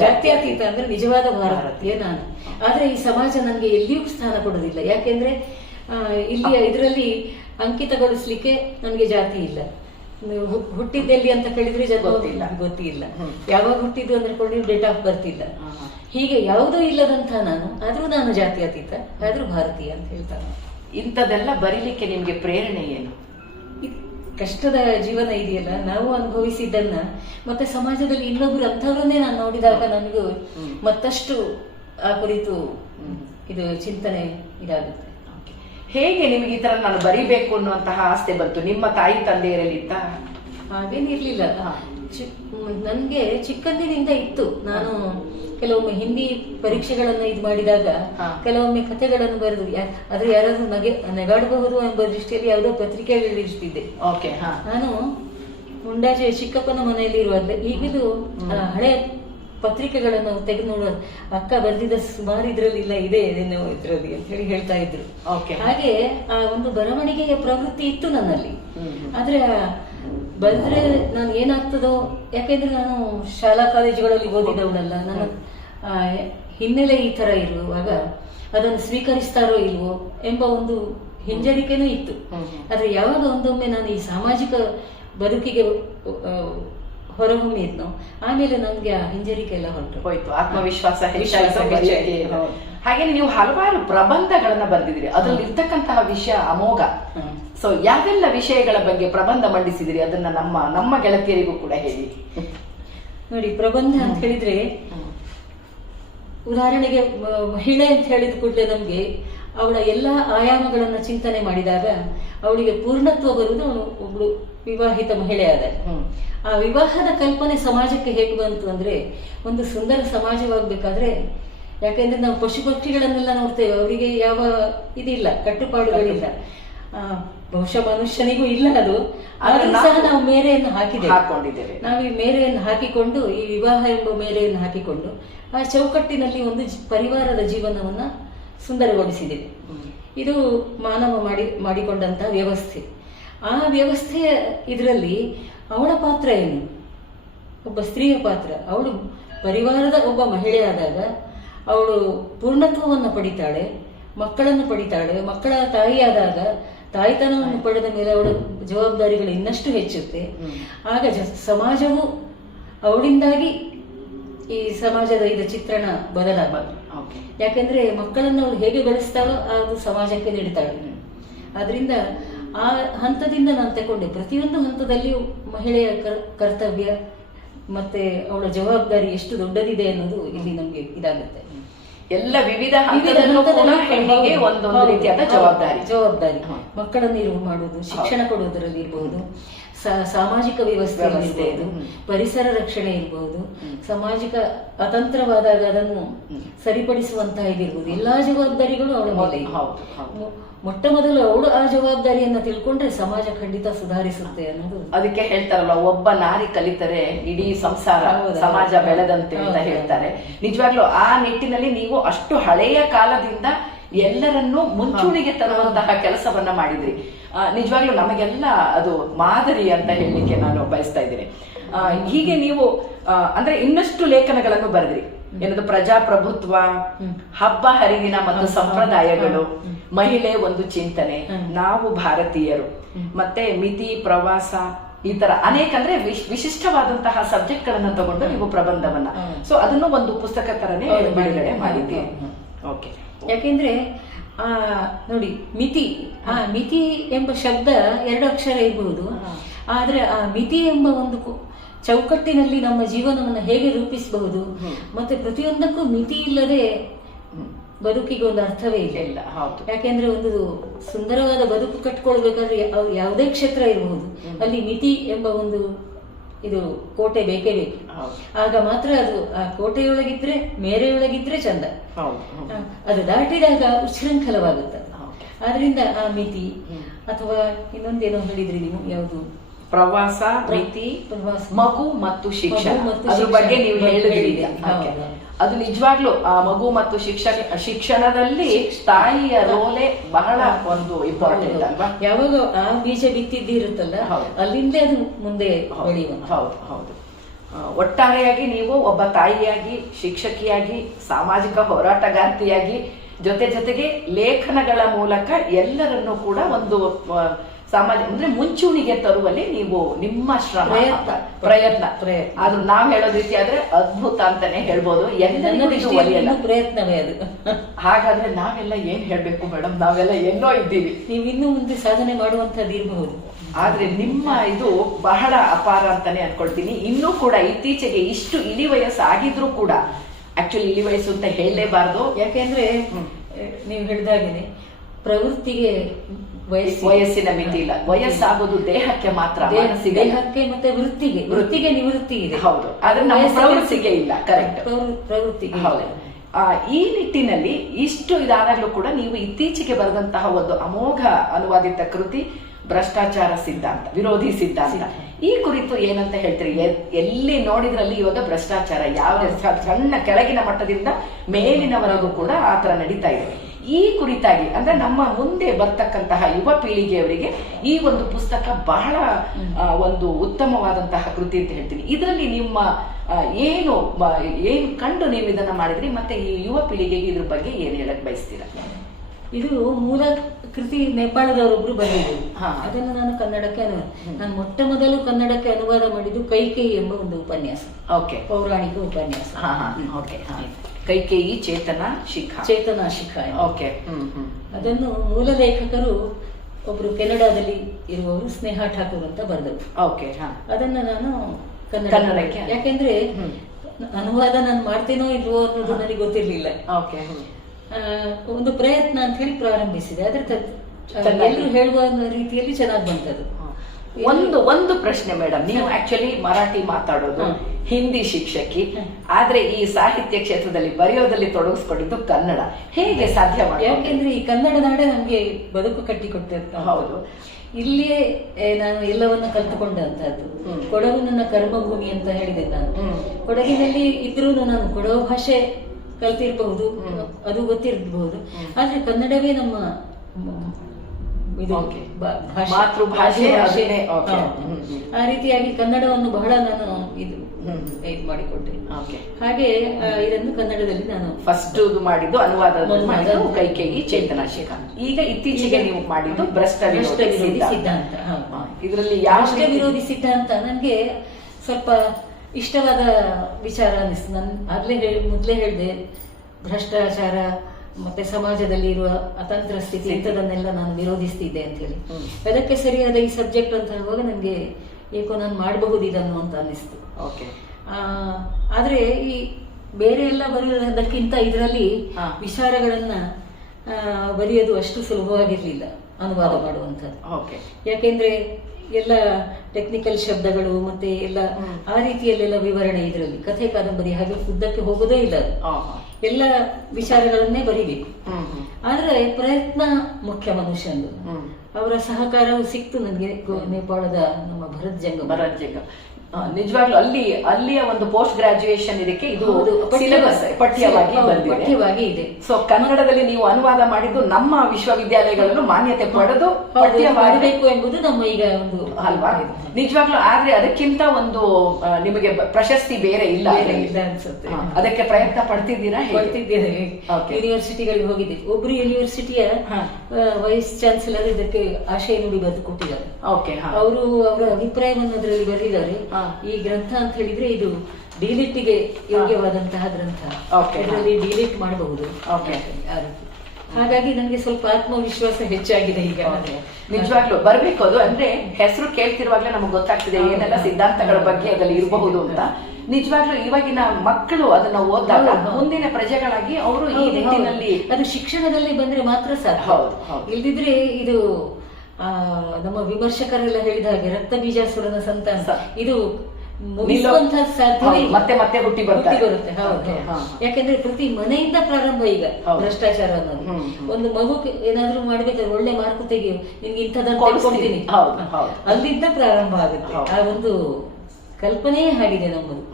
ಜಾತ್ಯತೀತ ಅಂದ್ರೆ ನಿಜವಾದ ಭಾರತೀಯ ನಾನು. ಆದ್ರೆ ಈ ಸಮಾಜ ನನಗೆ ಎಲ್ಲಿಯೂ ಸ್ಥಾನ ಕೊಡೋದಿಲ್ಲ. ಯಾಕೆಂದ್ರೆ ಇಲ್ಲಿಯ ಇದರಲ್ಲಿ ಅಂಕಿತಗೊಳಿಸ್ಲಿಕ್ಕೆ ನನಗೆ ಜಾತಿ ಇಲ್ಲ. ಹುಟ್ಟಿದ್ದೆಲ್ಲಿ ಅಂತ ಕೇಳಿದ್ರೆ ಗೊತ್ತಿಲ್ಲ, ಯಾವಾಗ ಹುಟ್ಟಿದ್ದು ಅಂದ್ರೆ ಕೊಂಡು ಡೇಟ್ ಆಫ್ ಬರ್ತ್ ಇಲ್ಲ. ಹೀಗೆ ಯಾವುದೂ ಇಲ್ಲದಂತ ನಾನು, ಆದ್ರೂ ನಾನು ಜಾತ್ಯತೀತ, ಆದ್ರೂ ಭಾರತೀಯ ಅಂತ ಹೇಳ್ತಾನೆ. ಇಂಥದೆಲ್ಲ ಬರೀಲಿಕ್ಕೆ ನಿಮ್ಗೆ ಪ್ರೇರಣೆ ಏನು? ಕಷ್ಟದ ಜೀವನ ಇದೆಯಲ್ಲ, ನಾವು ಅನುಭವಿಸಿದ್ದನ್ನ ಮತ್ತೆ ಸಮಾಜದಲ್ಲಿ ಇನ್ನೊಬ್ರು ಅಂಥವ್ರನ್ನೇ ನಾನು ನೋಡಿದಾಗ ನನಗೂ ಮತ್ತಷ್ಟು ಆ ಕುರಿತು ಇದು ಚಿಂತನೆ ಇದಾಗುತ್ತೆ. ಹೇಗೆ ನಿಮ್ಗೆ ಈ ತರ ನಾನು ಬರಿಬೇಕು ಅನ್ನುವಂತಹ ಆಸೆ ಬಂತು? ನಿಮ್ಮ ತಾಯಿ ತಂದೆಯರಲ್ಲಿ ಇತ್ತ? ಹಾಗೇನಿರ್ಲಿಲ್ಲ. ನನ್ಗೆ ಚಿಕ್ಕಂದಿನಿಂದ ಇತ್ತು. ನಾನು ಕೆಲವೊಮ್ಮೆ ಹಿಂದಿ ಪರೀಕ್ಷೆಗಳನ್ನ ಇದು ಮಾಡಿದಾಗ ಕೆಲವೊಮ್ಮೆ ಕಥೆಗಳನ್ನು ಬರೆದು ಆದ್ರೆ ಯಾರಾದ್ರೂ ನೆಗಾಡಬಹುದು ಎಂಬ ದೃಷ್ಟಿಯಲ್ಲಿ ಯಾವುದೋ ಪತ್ರಿಕೆಗಳಿರ್ತಿದ್ದೆ. ನಾನು ಮುಂಡಾಜೆ ಚಿಕ್ಕಪ್ಪನ ಮನೆಯಲ್ಲಿ ಇರುವಾಗ ಈಗಲೂ ಹಳೆ ಪತ್ರಿಕೆಗಳನ್ನು ತೆಗೆದು ನೋಡೋದು, ಅಕ್ಕ ಬರ್ದಿದ್ದ ಸುಮಾರು ಇದ್ರಲ್ಲಿ ಇಲ್ಲ, ಇದೆ ಇದ್ರಲ್ಲಿ ಅಂತ ಹೇಳಿ ಹೇಳ್ತಾ ಇದ್ರು. ಹಾಗೆ ಆ ಒಂದು ಬರವಣಿಗೆಯ ಪ್ರವೃತ್ತಿ ಇತ್ತು ನನ್ನಲ್ಲಿ. ಆದ್ರೆ ಬಂದ್ರೆ ನಾನು ಏನಾಗ್ತದೋ, ಯಾಕೆಂದ್ರೆ ನಾನು ಶಾಲಾ ಕಾಲೇಜುಗಳಲ್ಲಿ ಓದಿದವಳಲ್ಲ, ನನ್ನ ಹಿನ್ನೆಲೆ ಈ ತರ ಇರುವಾಗ ಅದನ್ನು ಸ್ವೀಕರಿಸ್ತಾರೋ ಇಲ್ವೋ ಎಂಬ ಒಂದು ಹಿಂಜರಿಕೆನೂ ಇತ್ತು. ಆದ್ರೆ ಯಾವಾಗ ಒಂದೊಮ್ಮೆ ನಾನು ಈ ಸಾಮಾಜಿಕ ಬದುಕಿಗೆ ಹೊರಹೊಮ್ಮಿದ್ನೋ ಆಮೇಲೆ ನನ್ಗೆ ಆ ಹಿಂಜರಿಕೆ ಎಲ್ಲ ಹೋಯ್ತು, ಆತ್ಮವಿಶ್ವಾಸ ಹಾಗೆ ನೀವು ಹಲವಾರು ಪ್ರಬಂಧಗಳನ್ನ ಬರೆದಿದ್ದೀರಿ, ಅದ್ರಲ್ಲಿ ಇರ್ತಕ್ಕಂತಹ ವಿಷಯ ಅಮೋಘ. ಸೊ ಯಾವೆಲ್ಲ ವಿಷಯಗಳ ಬಗ್ಗೆ ಪ್ರಬಂಧ ಮಂಡಿಸಿದಿರಿ? ಅದನ್ನ ನಮ್ಮ ಗೆಳತಿಯರಿಗೂ ಕೂಡ ಹೇಳಿ. ನೋಡಿ, ಪ್ರಬಂಧ ಅಂತ ಹೇಳಿದ್ರೆ ಉದಾಹರಣೆಗೆ ಮಹಿಳೆ ಅಂತ ಹೇಳಿದ ಕೂಡಲೇ ನಮ್ಗೆ ಅವಳ ಎಲ್ಲಾ ಆಯಾಮಗಳನ್ನ ಚಿಂತನೆ ಮಾಡಿದಾಗ ಅವಳಿಗೆ ಪೂರ್ಣತ್ವ ಬರುವುದು ಅವಳು ಒಬ್ಳು ವಿವಾಹಿತ ಮಹಿಳೆ ಆದಾಗ. ಆ ವಿವಾಹದ ಕಲ್ಪನೆ ಸಮಾಜಕ್ಕೆ ಹೇಗೆ ಬಂತು ಅಂದ್ರೆ, ಒಂದು ಸುಂದರ ಸಮಾಜವಾಗಬೇಕಾದ್ರೆ, ಯಾಕೆಂದ್ರೆ ನಾವು ಪಶು ಪಕ್ಷಿಗಳನ್ನೆಲ್ಲ ನೋಡ್ತೇವೆ, ಅವರಿಗೆ ಯಾವ ಇದಿಲ್ಲ, ಕಟ್ಟುಪಾಡುಗಳಿಲ್ಲ. ಬಹುಶಃ ಮನುಷ್ಯನಿಗೂ ಇಲ್ಲ ಅದು, ಆದ್ರೂ ಸಹ ನಾವು ಮೇರೆಯನ್ನು ಹಾಕಿದ್ದೇವೆ. ನಾವು ಈ ಮೇರೆಯನ್ನು ಹಾಕಿಕೊಂಡು, ಈ ವಿವಾಹ ಎಂಬ ಮೇರೆಯನ್ನು ಹಾಕಿಕೊಂಡು ಆ ಚೌಕಟ್ಟಿನಲ್ಲಿ ಒಂದು ಪರಿವಾರದ ಜೀವನವನ್ನ ಸುಂದರಗೊಳಿಸಿದ್ದೇವೆ. ಇದು ಮಾನವ ಮಾಡಿಕೊಂಡಂತಹ ವ್ಯವಸ್ಥೆ. ಆ ವ್ಯವಸ್ಥೆಯ ಇದರಲ್ಲಿ ಅವಳ ಪಾತ್ರ ಏನು? ಒಬ್ಬ ಸ್ತ್ರೀಯ ಪಾತ್ರ. ಅವಳು ಪರಿವಾರದ ಒಬ್ಬ ಮಹಿಳೆಯಾದಾಗ ಅವಳು ಪೂರ್ಣತ್ವವನ್ನು ಪಡಿತಾಳೆ, ಮಕ್ಕಳನ್ನು ಪಡಿತಾಳೆ. ಮಕ್ಕಳ ತಾಯಿಯಾದಾಗ ತಾಯ್ತನವನ್ನು ಪಡೆದ ಮೇಲೆ ಅವಳ ಜವಾಬ್ದಾರಿಗಳು ಇನ್ನಷ್ಟು ಹೆಚ್ಚುತ್ತೆ. ಆಗ ಸಮಾಜವು ಅವಳಿಂದಾಗಿ ಈ ಸಮಾಜದ ಇದು ಚಿತ್ರಣ ಬದಲಾಗಬಾರ್ದು. ಯಾಕೆಂದ್ರೆ ಮಕ್ಕಳನ್ನು ಅವಳು ಹೇಗೆ ಬೆಳೆಸ್ತಾಳೋ ಅದು ಸಮಾಜಕ್ಕೆ ನೀಡ್ತಾಳೆ. ಆದ್ರಿಂದ ಆ ಹಂತದಿಂದ ನಾನು ತಗೊಂಡೆ. ಪ್ರತಿಯೊಂದು ಹಂತದಲ್ಲಿಯೂ ಮಹಿಳೆಯ ಕರ್ತವ್ಯ ಮತ್ತೆ ಅವಳ ಜವಾಬ್ದಾರಿ ಎಷ್ಟು ದೊಡ್ಡದಿದೆ ಅನ್ನೋದು ಇಲ್ಲಿ ನಮ್ಗೆ ಇದಾಗುತ್ತೆ. ಎಲ್ಲ ವಿವಿಧ ಹಂತದಲ್ಲಿ ಒಂದೊಂದು ರೀತಿಯಾದ ಜವಾಬ್ದಾರಿ. ಮಕ್ಕಳನ್ನು ಇರುವ ಮಾಡುವುದು, ಶಿಕ್ಷಣ ಕೊಡುವುದರಲ್ಲಿ ಇರಬಹುದು, ಸಾಮಾಜಿಕ ವ್ಯವಸ್ಥೆ ಇರಬಹುದು, ಪರಿಸರ ರಕ್ಷಣೆ ಇರಬಹುದು, ಸಾಮಾಜಿಕ ಅತಂತ್ರವಾದಾಗ ಅದನ್ನು ಸರಿಪಡಿಸುವಂತಹ ಇದಿರ್ಬೋದು. ಎಲ್ಲಾ ಜವಾಬ್ದಾರಿಗಳು ಅವಳ ಮೇಲೆ. ಮೊಟ್ಟ ಮೊದಲು ಅವಳು ಆ ಜವಾಬ್ದಾರಿಯನ್ನ ತಿಳ್ಕೊಂಡ್ರೆ ಸಮಾಜ ಖಂಡಿತ ಸುಧಾರಿಸುತ್ತೆ ಅನ್ನೋದು. ಅದಕ್ಕೆ ಹೇಳ್ತಾರಲ್ಲ, ಒಬ್ಬ ನಾರಿ ಕಲಿತರೆ ಇಡೀ ಸಂಸಾರ ಸಮಾಜ ಬೆಳೆದಂತೆ ಅಂತ ಹೇಳ್ತಾರೆ. ನಿಜವಾಗ್ಲೂ ಆ ನಿಟ್ಟಿನಲ್ಲಿ ನೀವು ಅಷ್ಟು ಹಳೆಯ ಕಾಲದಿಂದ ಎಲ್ಲರನ್ನೂ ಮುಂಚೂಣಿಗೆ ತರುವಂತಹ ಕೆಲಸವನ್ನ ಮಾಡಿದ್ರಿ. ನಿಜವಾಗ್ಲೂ ನಮಗೆಲ್ಲ ಅದು ಮಾದರಿ ಅಂತ ಹೇಳಲಿಕ್ಕೆ ನಾನು ಬಯಸ್ತಾ ಇದ್ದೀನಿ. ಹೀಗೆ ನೀವು ಅಂದ್ರೆ ಇನ್ನಷ್ಟು ಲೇಖನಗಳನ್ನು ಬರೆದ್ರಿ. ಏನದು ಪ್ರಜಾಪ್ರಭುತ್ವ, ಹಬ್ಬ ಹರಿದಿನ ಮತ್ತು ಸಂಪ್ರದಾಯಗಳು, ಮಹಿಳೆ ಒಂದು ಚಿಂತನೆ, ನಾವು ಭಾರತೀಯರು, ಮತ್ತೆ ಮಿತಿ, ಪ್ರವಾಸ, ಈ ತರ ಅನೇಕ ಅಂದ್ರೆ ವಿಶಿಷ್ಟವಾದಂತಹ ಸಬ್ಜೆಕ್ಟ್ ಗಳನ್ನ ತಗೊಂಡು ನೀವು ಪ್ರಬಂಧವನ್ನ, ಸೊ ಅದನ್ನು ಒಂದು ಪುಸ್ತಕ ತರನೇ ಬಿಡುಗಡೆ ಮಾಡಿದ್ದೀರಿ. ಓಕೆ. ಯಾಕೆಂದ್ರೆ ನೋಡಿ, ಮಿತಿ ಎಂಬ ಶಬ್ದ 2 ಅಕ್ಷರ ಇರಬಹುದು, ಆದ್ರೆ ಆ ಮಿತಿ ಎಂಬ ಒಂದು ಚೌಕಟ್ಟಿನಲ್ಲಿ ನಮ್ಮ ಜೀವನವನ್ನು ಹೇಗೆ ರೂಪಿಸಬಹುದು, ಮತ್ತೆ ಪ್ರತಿಯೊಂದಕ್ಕೂ ಮಿತಿ ಇಲ್ಲದೆ ಬದುಕಿಗೆ ಒಂದು ಅರ್ಥವೇ ಇಲ್ಲ. ಯಾಕೆಂದ್ರೆ ಒಂದು ಸುಂದರವಾದ ಬದುಕು ಕಟ್ಕೊಳ್ಬೇಕಾದ್ರೆ ಯಾವುದೇ ಕ್ಷೇತ್ರ ಇರಬಹುದು, ಅಲ್ಲಿ ಮಿತಿ ಎಂಬ ಒಂದು ಇದು ಕೋಟೆ ಬೇಕೇ ಬೇಕು. ಆಗ ಮಾತ್ರ ಅದು ಆ ಕೋಟೆಯೊಳಗಿದ್ರೆ, ಮೇರೆಯೊಳಗಿದ್ರೆ ಚಂದ. ಅದು ದಾಟಿದಾಗ ಉಚ್ಛೃಂಖಲವಾಗುತ್ತೆ. ಆದ್ರಿಂದ ಆ ಮಿತಿ ಅಥವಾ ಇನ್ನೊಂದೇನೋ ಹೇಳಿದ್ರಿ ನೀವು, ಯಾವುದು? ಪ್ರವಾಸ, ಮಿತಿ, ಮಗು ಮತ್ತು ಶಿಕ್ಷಣ, ಅದ್ರ ಬಗ್ಗೆ ನೀವು ಹೇಳಿದ್ರಿ. ಅದು ನಿಜವಾಗ್ಲೂ ಆ ಮಗು ಮತ್ತು ಶಿಕ್ಷಣದಲ್ಲಿ ತಾಯಿಯ ರೋಲೆ ಬಹಳ ಒಂದು ಇಂಪಾರ್ಟೆಂಟ್ ಅಲ್ವಾ? ಯಾವಾಗ ಆ ಬೀಜ ಬಿತ್ತಿದ್ದಿರುತ್ತಲ್ಲ, ಅಲ್ಲಿಂದ ಅದು ಮುಂದೆ ಬೆಳೆಯುವುದು. ಹೌದು. ಒಟ್ಟಾರೆಯಾಗಿ ನೀವು ಒಬ್ಬ ತಾಯಿಯಾಗಿ, ಶಿಕ್ಷಕಿಯಾಗಿ, ಸಾಮಾಜಿಕ ಹೋರಾಟಗಾರ್ತಿಯಾಗಿ, ಜೊತೆಗೆ ಲೇಖನಗಳ ಮೂಲಕ ಎಲ್ಲರನ್ನೂ ಕೂಡ ಒಂದು ಸಮಾಜ ಅಂದ್ರೆ ಮುಂಚೂಣಿಗೆ ತರುವಲ್ಲಿ ನೀವು ನಿಮ್ಮ ಶ್ರಮ, ಪ್ರಯತ್ನ ಆದ್ರೂ ನಾವ್ ಹೇಳೋದ್ ರೀತಿ ಆದ್ರೆ ಅದ್ಭುತ ಅಂತಾನೆ ಹೇಳ್ಬೋದು. ಎಲ್ಲರಿಗೂ ಪ್ರಯತ್ನವೇ ಅದು. ಹಾಗಾದ್ರೆ ನಾವೆಲ್ಲ ಏನ್ ಹೇಳ್ಬೇಕು ಮೇಡಮ್, ನಾವೆಲ್ಲ ಎಲ್ಲೋ ಇದ್ದೀವಿ. ನೀವು ಇನ್ನು ಮುಂದೆ ಸಾಧನೆ ಮಾಡುವಂತದ್ದು ಇರಬಹುದು. ಆದ್ರೆ ನಿಮ್ಮ ಇದು ಬಹಳ ಅಪಾರ ಅಂತಾನೆ ಅನ್ಕೊಳ್ತೀನಿ. ಇನ್ನೂ ಕೂಡ ಇತ್ತೀಚೆಗೆ ಇಷ್ಟು ಇಳಿ ವಯಸ್ಸು ಆಗಿದ್ರು ಕೂಡ, ಆಕ್ಚುಲಿ ಇಳಿ ವಯಸ್ಸು ಅಂತ ಹೇಳಲೇಬಾರ್ದು, ಯಾಕೆಂದ್ರೆ ನೀವು ಹೇಳಿದಾಗೇನೆ ಪ್ರವೃತ್ತಿಗೆ ವಯಸ್ಸಿನ ಮಿತಿ ಇಲ್ಲ. ವಯಸ್ಸಾಗೋದು ದೇಹಕ್ಕೆ ಮಾತ್ರ, ದೇಹಕ್ಕೆ ಮತ್ತೆ ವೃತ್ತಿಗೆ ನಿವೃತ್ತಿ ಇದೆ. ಹೌದು, ಆದ್ರೆ ನಮ್ಮ ಪ್ರವೃತ್ತಿಗೆ ಇಲ್ಲ. ಕರೆಕ್ಟ್, ಪ್ರವೃತ್ತಿಗೆ. ಹೌದು. ಈ ನಿಟ್ಟಿನಲ್ಲಿ ಇಷ್ಟು ಇದಾದಾಗ್ಲೂ ಕೂಡ ನೀವು ಇತ್ತೀಚೆಗೆ ಬರೆದಂತಹ ಒಂದು ಅಮೋಘ ಅನುವಾದಿತ ಕೃತಿ ಭ್ರಷ್ಟಾಚಾರ ಸಿದ್ಧಾಂತ, ವಿರೋಧಿ ಸಿದ್ಧಾಂತ, ಈ ಕುರಿತು ಏನಂತ ಹೇಳ್ತೀರಿ? ಎಲ್ಲಿ ನೋಡಿದ್ರಲ್ಲಿ ಇವಾಗ ಭ್ರಷ್ಟಾಚಾರ ಯಾವ ಸಣ್ಣ ಕೆಳಗಿನ ಮಟ್ಟದಿಂದ ಮೇಲಿನವರೆಗೂ ಕೂಡ ಆತರ ನಡೀತಾ ಇದೆ. ಈ ಕುರಿತಾಗಿ ಅಂದ್ರೆ ನಮ್ಮ ಮುಂದೆ ಬರ್ತಕ್ಕಂತಹ ಯುವ ಪೀಳಿಗೆಯವರಿಗೆ ಈ ಒಂದು ಪುಸ್ತಕ ಬಹಳ ಒಂದು ಉತ್ತಮವಾದಂತಹ ಕೃತಿ ಅಂತ ಹೇಳ್ತೀನಿ. ಇದರಲ್ಲಿ ನಿಮ್ಮ ಏನು ಕಂಡು ನೀವು ಇದನ್ನ ಮಾಡಿದ್ರಿ, ಮತ್ತೆ ಈ ಯುವ ಪೀಳಿಗೆಗೆ ಇದ್ರ ಬಗ್ಗೆ ಏನ್ ಹೇಳಕ್ ಬಯಸ್ತೀರಾ? ಇದು ಮೂಲ ಕೃತಿ ನೇಪಾಳದವರೊಬ್ರು ಬರೆದಿದ್ರು. ಅದನ್ನು ನಾನು ಕನ್ನಡಕ್ಕೆ ನಾನು ಮೊಟ್ಟ ಮೊದಲು ಕನ್ನಡಕ್ಕೆ ಅನುವಾದ ಮಾಡಿದ್ದು ಕೈಕೇಯಿ ಎಂಬ ಒಂದು ಉಪನ್ಯಾಸ. ಓಕೆ, ಪೌರಾಣಿಕ ಉಪನ್ಯಾಸ. ಕೈಕೇಯಿ ಚೇತನ ಶಿಖ. ಓಕೆ. ಅದನ್ನು ಮೂಲ ಲೇಖಕರು ಒಬ್ರು ಕೆನಡಾದಲ್ಲಿ ಇರುವವರು ಸ್ನೇಹ ಠಾಕೂರ್ ಅಂತ ಬರೆದರು. ಓಕೆ. ಅದನ್ನ ನಾನು ಕನ್ನಡಕ್ಕೆ, ಯಾಕೆಂದ್ರೆ ಅನುವಾದ ನಾನು ಮಾಡ್ತೇನೋ ಇಲ್ವೋ ಅನ್ನೋದು ನನಗೆ ಗೊತ್ತಿರ್ಲಿಲ್ಲ. ಓಕೆ. ಒಂದು ಪ್ರಯತ್ನ ಅಂತ ಹೇಳಿ ಪ್ರಾರಂಭಿಸಿದೆ. ಅದ್ರ ಎಲ್ಲರೂ ಹೇಳುವ ರೀತಿಯಲ್ಲಿ ಚೆನ್ನಾಗಿ ಬಂತದ್ದು. ಒಂದು ಪ್ರಶ್ನೆ ಮೇಡಮ್, ನೀವು ಆಕ್ಚುಲಿ ಮರಾಠಿ ಮಾತಾಡೋದು, ಹಿಂದಿ ಶಿಕ್ಷಕಿ, ಆದ್ರೆ ಈ ಸಾಹಿತ್ಯ ಕ್ಷೇತ್ರದಲ್ಲಿ ಬರೆಯೋದಲ್ಲಿ ತೊಡಗಿಸ್ಕೊಂಡಿದ್ದು ಕನ್ನಡ, ಹೇಗೆ ಸಾಧ್ಯ ಮಾಡಿ? ಯಾಕೆಂದ್ರೆ ಈ ಕನ್ನಡ ನಾಡೆ ನಮ್ಗೆ ಬದುಕು ಕಟ್ಟಿಕೊಟ್ಟಿರ್ತಾರೆ. ಹೌದು, ಇಲ್ಲಿಯೇ ನಾನು ಎಲ್ಲವನ್ನ ಕಲ್ತುಕೊಂಡಂತಹದ್ದು. ಕೊಡಗು ನನ್ನ ಕರ್ಮಭೂಮಿ ಅಂತ ಹೇಳಿದೆ ನಾನು. ಕೊಡಗಿನಲ್ಲಿ ಇದ್ರೂ ನಾನು ಕೊಡಗು ಭಾಷೆ ಕಲ್ತಿರ್ಬಹುದು, ಅದು ಗೊತ್ತಿರಬಹುದು, ಆದ್ರೆ ಕನ್ನಡವೇ ನಮ್ಮ ಮಾತೃಭಾಷೆ. ಆ ರೀತಿಯಾಗಿ ಕನ್ನಡವನ್ನು ಬಹಳ ನಾನು ಇದು ಮಾಡಿಕೊಟ್ಟೆ. ಹಾಗೆ ಇದನ್ನು ಕನ್ನಡದಲ್ಲಿ ನಾನು ಫಸ್ಟ್ ಮಾಡಿದ್ದು ಅನುವಾದ ಮಾಡಿದ್ದು ಕೈಕೇಯಿ ಚೇತನಾಶಿಕ. ಈಗ ಇತ್ತೀಚೆಗೆ ನೀವು ಮಾಡಿದ್ದು ಭ್ರಷ್ಟ ವಿರೋಧಿ ಸಿದ್ಧಾಂತ. ಇದರಲ್ಲಿ ಭ್ರಷ್ಟ ವಿರೋಧಿ ಸಿದ್ಧಾಂತ ನನಗೆ ಸ್ವಲ್ಪ ಇಷ್ಟವಾದ ವಿಚಾರ ಅನಿಸ್ತು. ನಾನು ಮೊದಲೇ ಹೇಳಿದೆ, ಭ್ರಷ್ಟಾಚಾರ ಮತ್ತೆ ಸಮಾಜದಲ್ಲಿ ಇರುವ ಅತಂತ್ರ ಸ್ಥಿತಿ ಇಂಥದನ್ನೆಲ್ಲ ನಾನು ವಿರೋಧಿಸ್ತಿದ್ದೆ ಅಂತ ಹೇಳಿ. ಅದಕ್ಕೆ ಸರಿಯಾದ ಈ ಸಬ್ಜೆಕ್ಟ್ ಅಂತ ಹೇಳುವಾಗ ನನಗೆ ಏಕೋ ನಾನು ಮಾಡಬಹುದು ಇದನ್ನು ಅಂತ ಅನ್ನಿಸ್ತು. ಆದ್ರೆ ಈ ಬೇರೆ ಎಲ್ಲ ಬರೆಯೋದಕ್ಕಿಂತ ಇದರಲ್ಲಿ ವಿಚಾರಗಳನ್ನ ಬರೆಯೋದು ಅಷ್ಟು ಸುಲಭವಾಗಿರ್ಲಿಲ್ಲ ಅನುವಾದ ಮಾಡುವಂಥದ್ದು. ಯಾಕೆಂದ್ರೆ ಎಲ್ಲ ಟೆಕ್ನಿಕಲ್ ಶಬ್ದಗಳು ಮತ್ತೆ ಎಲ್ಲ ಆ ರೀತಿಯಲ್ಲೆಲ್ಲ ವಿವರಣೆ ಇದರಲ್ಲಿ. ಕಥೆ ಕಾದಂಬರಿ ಹಾಗೆ ಉದ್ದಕ್ಕೆ ಹೋಗೋದೇ ಇಲ್ಲ, ಎಲ್ಲ ವಿಚಾರಗಳನ್ನೇ ಬರಿಬೇಕು. ಆದ್ರೆ ಪ್ರಯತ್ನ ಮುಖ್ಯ ಮನುಷ್ಯಂದು. ಅವರ ಸಹಕಾರವು ಸಿಕ್ತು ನನಗೆ ನೇಪಾಳದ ನಮ್ಮ ಭರತ್ ಜಂಗಮ್. ನಿಜವಾಗ್ಲೂ ಅಲ್ಲಿಯ ಒಂದು ಪೋಸ್ಟ್ ಗ್ರಾಜುಯೇಷನ್ ಇದಕ್ಕೆ ಇದು ಸಿಲೆಬಸ್ ಪಠ್ಯವಾಗಿ ಇದೆ. ಸೊ ಕನ್ನಡದಲ್ಲಿ ನೀವು ಅನುವಾದ ಮಾಡಿದ್ದು ನಮ್ಮ ವಿಶ್ವವಿದ್ಯಾಲಯಗಳನ್ನು ಮಾನ್ಯತೆ ಪಡೆದು ಮಾಡಬೇಕು ಎಂಬುದು ನಮ್ಮ ಈಗ ಒಂದು ಅಲ್ವಾ? ನಿಜವಾಗ್ಲೂ. ಆದ್ರೆ ಅದಕ್ಕಿಂತ ಒಂದು ನಿಮಗೆ ಪ್ರಶಸ್ತಿ ಬೇರೆ ಇಲ್ಲ ಅನ್ಸುತ್ತೆ. ಅದಕ್ಕೆ ಪ್ರಯತ್ನ ಪಡ್ತಿದ್ದೀರಾ? ಪಡ್ತಿದ್ದೇನೆ. ಯೂನಿವರ್ಸಿಟಿಗಳಿಗೆ ಹೋಗಿದ್ದೆ. ಒಬ್ರು ಯೂನಿವರ್ಸಿಟಿಯ ವೈಸ್ ಚಾನ್ಸಲರ್ ಇದಕ್ಕೆ ಆಶಯ ನುಡಿ ಬರೆದು ಕೊಟ್ಟಿದ್ದಾರೆ. ಅವರು ಅವರ ಅಭಿಪ್ರಾಯವನ್ನು ಅದರಲ್ಲಿ ಬರೆದಿದ್ದಾರೆ. ಈ ಗ್ರಂಥ ಅಂತ ಹೇಳಿದ್ರೆ ಇದು ಡಿಲಿಟ್ಗೆ ಯೋಗ್ಯವಾದಂತಹ ಗ್ರಂಥ, ಇದರಲ್ಲಿ ಡಿಲಿಟ್ ಮಾಡಬಹುದು. ಹಾಗಾಗಿ ನನಗೆ ಸ್ವಲ್ಪ ಆತ್ಮವಿಶ್ವಾಸ ಹೆಚ್ಚಾಗಿದೆ ಈಗ. ನಿಜವಾಗ್ಲೂ ಬರ್ಬೇಕು ಅದು. ಅಂದ್ರೆ ಹೆಸರು ಕೇಳ್ತಿರುವಾಗ್ಲೇ ನಮ್ಗೆ ಗೊತ್ತಾಗ್ತಿದೆ ಏನೆಲ್ಲ ಸಿದ್ಧಾಂತಗಳ ಬಗ್ಗೆ ಅದ್ರಲ್ಲಿ ಇರಬಹುದು ಅಂತ. ನಿಜವಾಗ್ಲೂ ಇವಾಗಿನ ಮಕ್ಕಳು ಅದನ್ನ ಓದಿದಾಗ ಮುಂದಿನ ಪ್ರಜೆಗಳಾಗಿ ಅವರು ಈ ನಿಟ್ಟಿನಲ್ಲಿ ಅದು ಶಿಕ್ಷಣದಲ್ಲಿ ಬಂದ್ರೆ ಮಾತ್ರ ಸಾಧ್ಯ. ಇಲ್ದಿದ್ರೆ ಇದು ನಮ್ಮ ವಿಮರ್ಶಕರೆಲ್ಲ ಹೇಳಿದ ಹಾಗೆ ರಕ್ತ ಬೀಜಾಸುರನ ಸಂತಾನ ಇದು ಮತ್ತೆ ಮತ್ತೆ ಹುಟ್ಟಿ ಬರುತ್ತೆ. ಯಾಕೆಂದ್ರೆ ಪ್ರತಿ ಮನೆಯಿಂದ ಪ್ರಾರಂಭ ಈಗ ಭ್ರಷ್ಟಾಚಾರ ಅನ್ನೋದು. ಒಂದು ಮಗು ಏನಾದ್ರೂ ಮಾಡ್ಬೇಕಾದ್ರೆ ಒಳ್ಳೆ ಮಾರ್ಕ್ ತೆಗಿಯು, ನಿಮ್ಗೆ ಇಂಥದನ್ನು ಕೊಡ್ತೀನಿ, ಅಲ್ಲಿಂದ ಪ್ರಾರಂಭ ಆಗುತ್ತೆ. ಆ ಒಂದು ಕಲ್ಪನೆಯೇ ಆಗಿದೆ ನಮ್ಮದು.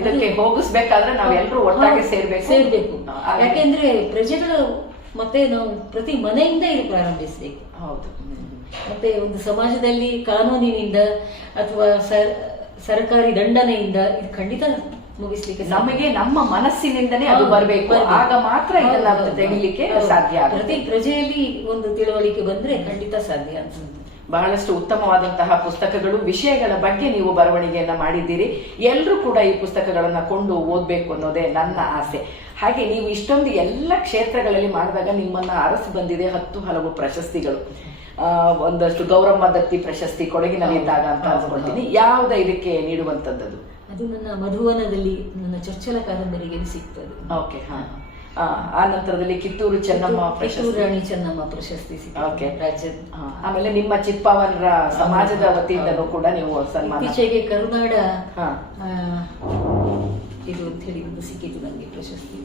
ಇದಕ್ಕೆ ಹೋಗಿಸ್ಬೇಕಾದ್ರೆ ನಾವೆಲ್ಲರೂ ಒಟ್ಟಾಗಿ ಸೇರ್ಬೇಕು. ಯಾಕೆಂದ್ರೆ ಪ್ರಜೆಗಳು ಮತ್ತೆ ನಾವು ಪ್ರತಿ ಮನೆಯಿಂದ ಇದು ಪ್ರಾರಂಭಿಸ್ಬೇಕು. ಮತ್ತೆ ಒಂದು ಸಮಾಜದಲ್ಲಿ ಕಾನೂನಿನಿಂದ ಅಥವಾ ಸರ್ಕಾರಿ ದಂಡನೆಯಿಂದ ಇದು ಖಂಡಿತ ಮುಗಿಸ್ಲಿಕ್ಕೆ ನಮಗೆ ನಮ್ಮ ಮನಸ್ಸಿನಿಂದನೇ ಅದು ಬರಬೇಕು. ಆಗ ಮಾತ್ರ ಇದನ್ನ ತೆಗಿಲಿಕ್ಕೆ ಸಾಧ್ಯ. ಪ್ರತಿ ಪ್ರಜೆಯಲ್ಲಿ ಒಂದು ತಿಳುವಳಿಕೆ ಬಂದ್ರೆ ಖಂಡಿತ ಸಾಧ್ಯ ಅನ್ಸುತ್ತೆ. ಬಹಳಷ್ಟು ಉತ್ತಮವಾದಂತಹ ಪುಸ್ತಕಗಳು, ವಿಷಯಗಳ ಬಗ್ಗೆ ನೀವು ಬರವಣಿಗೆಯನ್ನ ಮಾಡಿದ್ದೀರಿ. ಎಲ್ಲರೂ ಕೂಡ ಈ ಪುಸ್ತಕಗಳನ್ನ ಕೊಂಡು ಓದ್ಬೇಕು ಅನ್ನೋದೇ ನನ್ನ ಆಸೆ. ಹಾಗೆ ನೀವು ಇಷ್ಟೊಂದು ಎಲ್ಲ ಕ್ಷೇತ್ರಗಳಲ್ಲಿ ಮಾಡಿದಾಗ ನಿಮ್ಮನ್ನ ಅರಸು ಬಂದಿದೆ 10 ಹಲವು ಪ್ರಶಸ್ತಿಗಳು. ಒಂದಷ್ಟು ಗೌರಮ್ಮ ದತ್ತಿ ಪ್ರಶಸ್ತಿ ಕೊಡಗಿನಲ್ಲಿದ್ದಾಗ ಅಂತ ಅನ್ಕೊಳ್ತೀನಿ. ಯಾವುದೇ ಇದಕ್ಕೆ ನೀಡುವಂತದ್ದು? ಅದು ನನ್ನ ಮಧುವನದಲ್ಲಿ ನನ್ನ ಚೊಚ್ಚಲ ಕಾದಂಬರಿಗೆ ಸಿಗ್ತದೆ. ಓಕೆ. ಆ ನಂತರದಲ್ಲಿ ಕಿತ್ತೂರು ಚೆನ್ನಮ್ಮ ಕಿತ್ತೂರು ರಾಣಿ ಚೆನ್ನಮ್ಮ ಪ್ರಶಸ್ತಿ ಸಿಗ್ತದೆ ರಾಜ್ಯದ. ಆಮೇಲೆ ನಿಮ್ಮ ಚಿಪ್ಪಾವನರ ಸಮಾಜದ ವತಿಯಿಂದಲೂ ಕೂಡ ನೀವು ಸನ್ಮಾನ. ಇತ್ತೀಚೆಗೆ ಕರುನಾಡ ಇದು ಅಂತ ಹೇಳಿ ಒಂದು ಸಿಕ್ಕಿತು ನನಗೆ ಪ್ರಶಸ್ತಿ.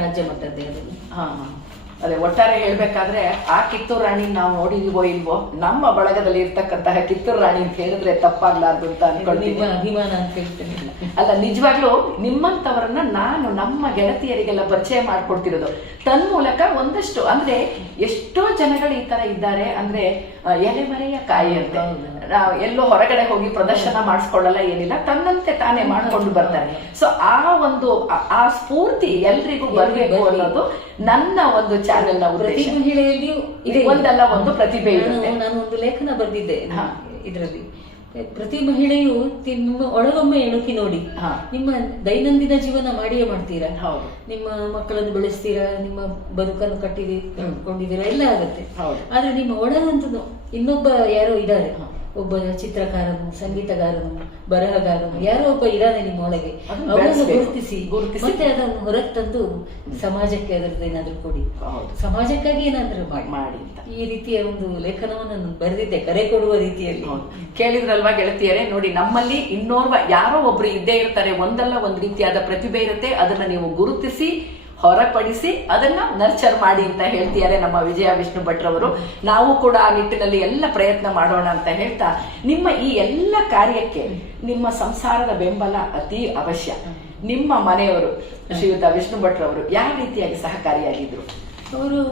ರಾಜ್ಯ ಮಟ್ಟದ್ದೇ ಅದನ್ನು. ಅದೇ ಒಟ್ಟಾರೆ ಹೇಳ್ಬೇಕಾದ್ರೆ ಆ ಕಿತ್ತೂರು ರಾಣಿ ನಾವು ನೋಡಿದೀವೋ ಇಲ್ವೋ, ನಮ್ಮ ಬಳಗದಲ್ಲಿ ಇರ್ತಕ್ಕಂತಹ ಕಿತ್ತೂರು ರಾಣಿ ಅಂತ ಹೇಳಿದ್ರೆ ತಪ್ಪಾಗ್ಲಾರ್ದು ಅಂತ ಅನ್ಕೊಳ್ತೀನಿ. ಅಭಿಮಾನ ಅಂತ ಹೇಳ್ತೇನೆ. ಅಲ್ಲ, ನಿಜವಾಗ್ಲೂ ನಿಮ್ಮಂತವರನ್ನ ನಾನು ನಮ್ಮ ಗೆಳತಿಯರಿಗೆಲ್ಲ ಪರಿಚಯ ಮಾಡ್ಕೊಡ್ತಿರೋದು ತನ್ಮೂಲಕ. ಒಂದಷ್ಟು ಅಂದ್ರೆ ಎಷ್ಟೋ ಜನಗಳು ಈ ತರ ಇದ್ದಾರೆ. ಅಂದ್ರೆ ಎಲೆಮರೆಯ ಕಾಯಿ ಅಂತ ಎಲ್ಲೋ ಹೊರಗಡೆ ಹೋಗಿ ಪ್ರದರ್ಶನ ಮಾಡಿಸ್ಕೊಳ್ಳಲ್ಲ, ಏನಿಲ್ಲ, ತನ್ನಂತೆ ತಾನೇ ಮಾಡ್ಕೊಂಡು ಬರ್ತಾರೆ. ಸೊ ಆ ಒಂದು ಆ ಸ್ಫೂರ್ತಿ ಎಲ್ರಿಗೂ ಬರ್ಬೇಕು ಅನ್ನೋದು ನನ್ನ ಒಂದು ಚಾನೆಲ್ ನ ಪ್ರತಿ ಮಹಿಳೆಯಲ್ಲಿಯೂ ಒಂದಲ್ಲ ಒಂದು ಪ್ರತಿಭೆ. ನಾನು ಒಂದು ಲೇಖನ ಬರೆದಿದ್ದೆ ಇದರಲ್ಲಿ. ಪ್ರತಿ ಮಹಿಳೆಯು ನಿಮ್ಮ ಒಳಗೊಮ್ಮೆ ಎಣುಕಿ ನೋಡಿ. ನಿಮ್ಮ ದೈನಂದಿನ ಜೀವನ ಮಾಡಿಯೇ ಮಾಡ್ತೀರಾ, ನಿಮ್ಮ ಮಕ್ಕಳನ್ನು ಬೆಳೆಸ್ತೀರಾ, ನಿಮ್ಮ ಬದುಕನ್ನು ಕಟ್ಟಿಕೊಂಡಿದ್ದೀರಾ, ಎಲ್ಲ ಆಗುತ್ತೆ. ಆದ್ರೆ ನಿಮ್ಮ ಒಳಗಂತೂ ಇನ್ನೊಬ್ಬ ಯಾರೋ ಇದ್ದಾರೆ, ಒಬ್ಬ ಚಿತ್ರಕಾರನು, ಸಂಗೀತಗಾರನು, ಬರಹಗಾರನು ಯಾರೋ ಒಬ್ಬ ಇದ್ದಾನೆ ನಿಮ್ಮೊಳಗೆ, ಅದನ್ನ ಅವರನ್ನು ಬೆಳೆಸ್ಬೇಕು. ಗುರುತಿಸಿ ಮತ್ತೆ ಅದನ್ನು ಹೊರಗೆ ತಂದು ಸಮಾಜಕ್ಕೆ ಅದರದ್ದು ಏನಾದ್ರೂ ಕೊಡಿ, ಸಮಾಜಕ್ಕಾಗಿ ಏನಾದ್ರೂ ಮಾಡಿ ಅಂತ ಈ ರೀತಿಯ ಒಂದು ಲೇಖನವನ್ನು ನಾನು ಬರೆದಿದ್ದೆ, ಕರೆ ಕೊಡುವ ರೀತಿಯಲ್ಲಿ. ಕೇಳಿದ್ರಲ್ವಾ ಗೆಳತಿಯರೇ? ನೋಡಿ, ನಮ್ಮಲ್ಲಿ ಇನ್ನೋರ್ವ ಯಾರೋ ಒಬ್ರು ಇದ್ದೇ ಇರ್ತಾರೆ, ಒಂದಲ್ಲ ಒಂದು ರೀತಿಯಾದ ಪ್ರತಿಭೆ ಇರುತ್ತೆ, ಅದನ್ನ ನೀವು ಗುರುತಿಸಿ ಹೊರಪಡಿಸಿ ಅದನ್ನ ನರ್ಚರ್ ಮಾಡಿ ಅಂತ ಹೇಳ್ತಿದ್ದಾರೆ ನಮ್ಮ ವಿಜಯ ವಿಷ್ಣು ಭಟ್ರವರು. ನಾವು ಕೂಡ ಆ ನಿಟ್ಟಿನಲ್ಲಿ ಎಲ್ಲ ಪ್ರಯತ್ನ ಮಾಡೋಣ ಅಂತ ಹೇಳ್ತಾ, ನಿಮ್ಮ ಈ ಎಲ್ಲ ಕಾರ್ಯಕ್ಕೆ ನಿಮ್ಮ ಸಂಸಾರದ ಬೆಂಬಲ ಅತಿ ಅವಶ್ಯ. ನಿಮ್ಮ ಮನೆಯವರು ಶ್ರೀಯುತ ವಿಷ್ಣು ಭಟ್ರವರು ಯಾವ ರೀತಿಯಾಗಿ ಸಹಕಾರಿಯಾಗಿದ್ರು? ಅವರು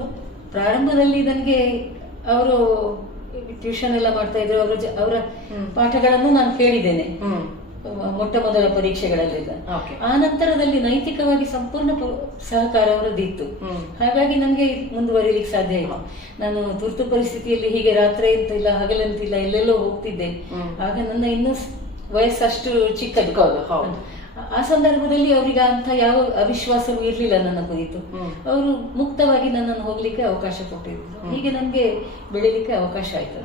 ಪ್ರಾರಂಭದಲ್ಲಿ ನನಗೆ ಅವರು ಟ್ಯೂಷನ್ ಎಲ್ಲ ಮಾಡ್ತಾ ಇದ್ರು, ಅವರ ಪಾಠಗಳನ್ನು ನಾನು ಕೇಳಿದ್ದೇನೆ ಮೊಟ್ಟ ಮೊದಲ ಪರೀಕ್ಷೆಗಳಲ್ಲೆಲ್ಲ. ಆ ನಂತರದಲ್ಲಿ ನೈತಿಕವಾಗಿ ಸಂಪೂರ್ಣ ಸಹಕಾರ ಅವರದ್ದಿತ್ತು. ಹಾಗಾಗಿ ನನಗೆ ಮುಂದುವರಿಲಿಕ್ಕೆ ಸಾಧ್ಯ ಆಯಿತು. ನಾನು ತುರ್ತು ಪರಿಸ್ಥಿತಿಯಲ್ಲಿ ಹೀಗೆ ರಾತ್ರಿ ಅಂತ ಇಲ್ಲ, ಹಗಲಂತಿಲ್ಲ, ಎಲ್ಲೆಲ್ಲೋ ಹೋಗ್ತಿದ್ದೆ. ಆಗ ನನ್ನ ಇನ್ನೂ ವಯಸ್ಸಷ್ಟು ಚಿಕ್ಕದು. ಆ ಸಂದರ್ಭದಲ್ಲಿ ಅವರಿಗೆ ಅಂತ ಯಾವ ಅವಿಶ್ವಾಸವೂ ಇರ್ಲಿಲ್ಲ ನನ್ನ ಕುರಿತು. ಅವರು ಮುಕ್ತವಾಗಿ ನನ್ನನ್ನು ಹೋಗ್ಲಿಕ್ಕೆ ಅವಕಾಶ ಕೊಟ್ಟಿದ್ರು. ಹೀಗೆ ನನಗೆ ಬೆಳಿಲಿಕ್ಕೆ ಅವಕಾಶ ಆಯ್ತು.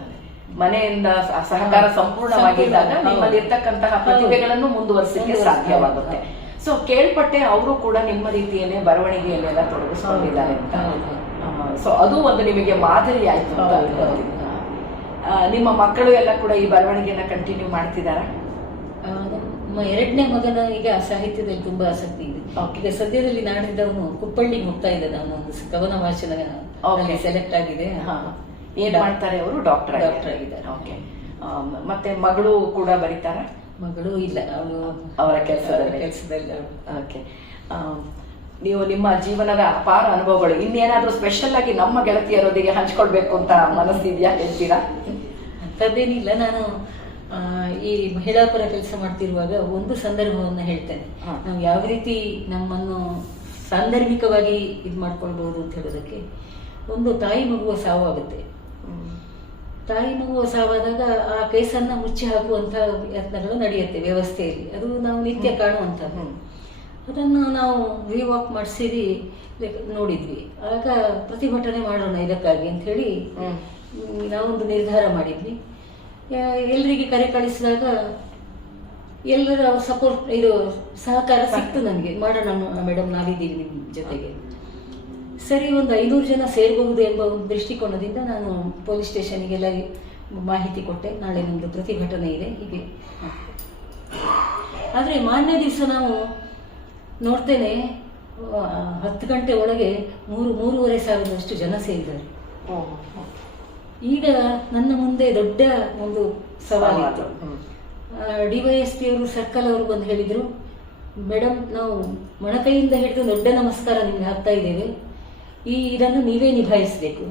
ಮನೆಯಿಂದ ಸಹಕಾರ ಸಂಪೂರ್ಣವಾಗಿದ್ದಾಗ ನಿಮ್ಮಲ್ಲಿ ಇರ್ತಕ್ಕಂತಹ ಪ್ರತಿಭೆಗಳನ್ನು ಮುಂದುವರಿಸಲಿಕ್ಕೆ ಸಾಧ್ಯವಾಗುತ್ತೆ. ಸೊ ಕೇಳ್ಪಟ್ಟೆ ಅವರು ಕೂಡ ನಿಮ್ಮ ರೀತಿಯನ್ನೇ ಬರವಣಿಗೆಯಲ್ಲೆಲ್ಲ ತೊಡಗಿಸ್ಕೊಂಡಿದ್ದಾರೆ ಅಂತ. ಸೊ ಅದು ಒಂದು ನಿಮಗೆ ಮಾದರಿ ಆಯ್ತು ಅಂತ. ನಿಮ್ಮ ಮಕ್ಕಳು ಎಲ್ಲ ಕೂಡ ಈ ಬರವಣಿಗೆಯನ್ನ ಕಂಟಿನ್ಯೂ ಮಾಡ್ತಿದಾರ? ನಮ್ಮ ಎರಡನೇ ಮಗನ ಈಗ ಸಾಹಿತ್ಯದಲ್ಲಿ ತುಂಬಾ ಆಸಕ್ತಿ ಇದೆ. ಈಗ ಸದ್ಯದಲ್ಲಿ ನಾಡಿದ್ದವನು ಕುಪ್ಪಳ್ಳಿಗೆ ಹೋಗ್ತಾ ಇದ್ದಾನೆ, ಅವನೊಂದು ಕವನ ವಾಚನ ಸೆಲೆಕ್ಟ್ ಆಗಿದೆ. ಏನ್ ಮಾಡ್ತಾರೆ ಅವರು? ಡಾಕ್ಟರ್ ಆಗಿದ್ದಾರೆ. ಓಕೆ. ಮತ್ತೆ ಮಗಳು ಕೂಡ ಬರೀತಾರ? ಮಗಳು ಇಲ್ಲ, ಅವಳು ಅವರ ಕೆಲಸದಲ್ಲಿ. ಓಕೆ. ನೀವು ನಿಮ್ಮ ಜೀವನದ ಅಪಾರ ಅನುಭವಗಳು ಇನ್ನೇನಾದ್ರೂ ಸ್ಪೆಷಲ್ ಆಗಿ ನಮ್ಮ ಗೆಳತಿಯರೊಂದಿಗೆ ಹಂಚ್ಕೊಳ್ಬೇಕು ಅಂತ ಮನಸ್ಸಿದ್ಯಾ? ಹೇಳ್ತೀರಾ? ಅಂತದ್ದೇನಿಲ್ಲ. ನಾನು ಈ ಮಹಿಳಾ ಪರ ಕೆಲಸ ಮಾಡ್ತಿರುವಾಗ ಒಂದು ಸಂದರ್ಭವನ್ನ ಹೇಳ್ತೇನೆ. ನಾವು ಯಾವ ರೀತಿ ನಮ್ಮನ್ನು ಸಾಂದರ್ಭಿಕವಾಗಿ ಇದು ಮಾಡ್ಕೊಳ್ಬಹುದು ಅಂತ ಹೇಳೋದಕ್ಕೆ, ಒಂದು ತಾಯಿ ಮಗುವ ಸಾವು ಆಗುತ್ತೆ. ತಾಯಿ ಮಗುವ ಸಾವಾದಾಗ ಆ ಕೇಸನ್ನ ಮುಚ್ಚಿ ಹಾಕುವಂತ ಯತ್ನಗಳು ನಡೆಯುತ್ತೆ ವ್ಯವಸ್ಥೆಯಲ್ಲಿ. ಅದು ನಾವು ನಿತ್ಯ ಕಾಣುವಂಥದ್ದು. ಅದನ್ನು ನಾವು ರಿವಾಕ್ ಮಾಡಿಸಿರಿ ನೋಡಿದ್ವಿ. ಆಗ ಪ್ರತಿಭಟನೆ ಮಾಡೋಣ ಇದಕ್ಕಾಗಿ ಅಂತ ಹೇಳಿ ನಾವೊಂದು ನಿರ್ಧಾರ ಮಾಡಿದ್ವಿ. ಎಲ್ಲರಿಗೆ ಕರೆ ಕಳಿಸಿದಾಗ ಎಲ್ಲರ ಸಪೋರ್ಟ್, ಇದು ಸಹಕಾರ ಸಿಕ್ತು ನನಗೆ. ಮಾಡೋಣ ಮೇಡಮ್, ನಾವಿದ್ದೀವಿ ನಿಮ್ಮ ಜೊತೆಗೆ. ಸರಿ, ಒಂದು 500 ಜನ ಸೇರಬಹುದು ಎಂಬ ಒಂದು ದೃಷ್ಟಿಕೋನದಿಂದ ನಾನು ಪೊಲೀಸ್ ಸ್ಟೇಷನ್ಗೆಲ್ಲ ಮಾಹಿತಿ ಕೊಟ್ಟೆ. ನಾಳೆ ನಮ್ಮದು ಪ್ರತಿಭಟನೆ ಇದೆ ಹೀಗೆ. ಆದರೆ ಮಾರನೇ ದಿವಸ ನಾವು ನೋಡ್ತೇನೆ 10 ಗಂಟೆ ಒಳಗೆ 3,500 ಜನ ಸೇರಿದ್ದಾರೆ. ಈಗ ನನ್ನ ಮುಂದೆ ದೊಡ್ಡ ಒಂದು ಸವಾಲಿತ್ತು. DYSP ಅವರು, ಸರ್ಕಲ್ ಅವರು ಬಂದು ಹೇಳಿದ್ರು, ಮೇಡಮ್, ನಾವು ಮೊಣಕೈಯಿಂದ ಹಿಡಿದು ದೊಡ್ಡ ನಮಸ್ಕಾರ ನಿಮ್ಗೆ ಹಾಕ್ತಾ ಇದ್ದೇವೆ. ಇದನ್ನು ನೀವೇ ನಿಭಾಯಿಸಬೇಕು.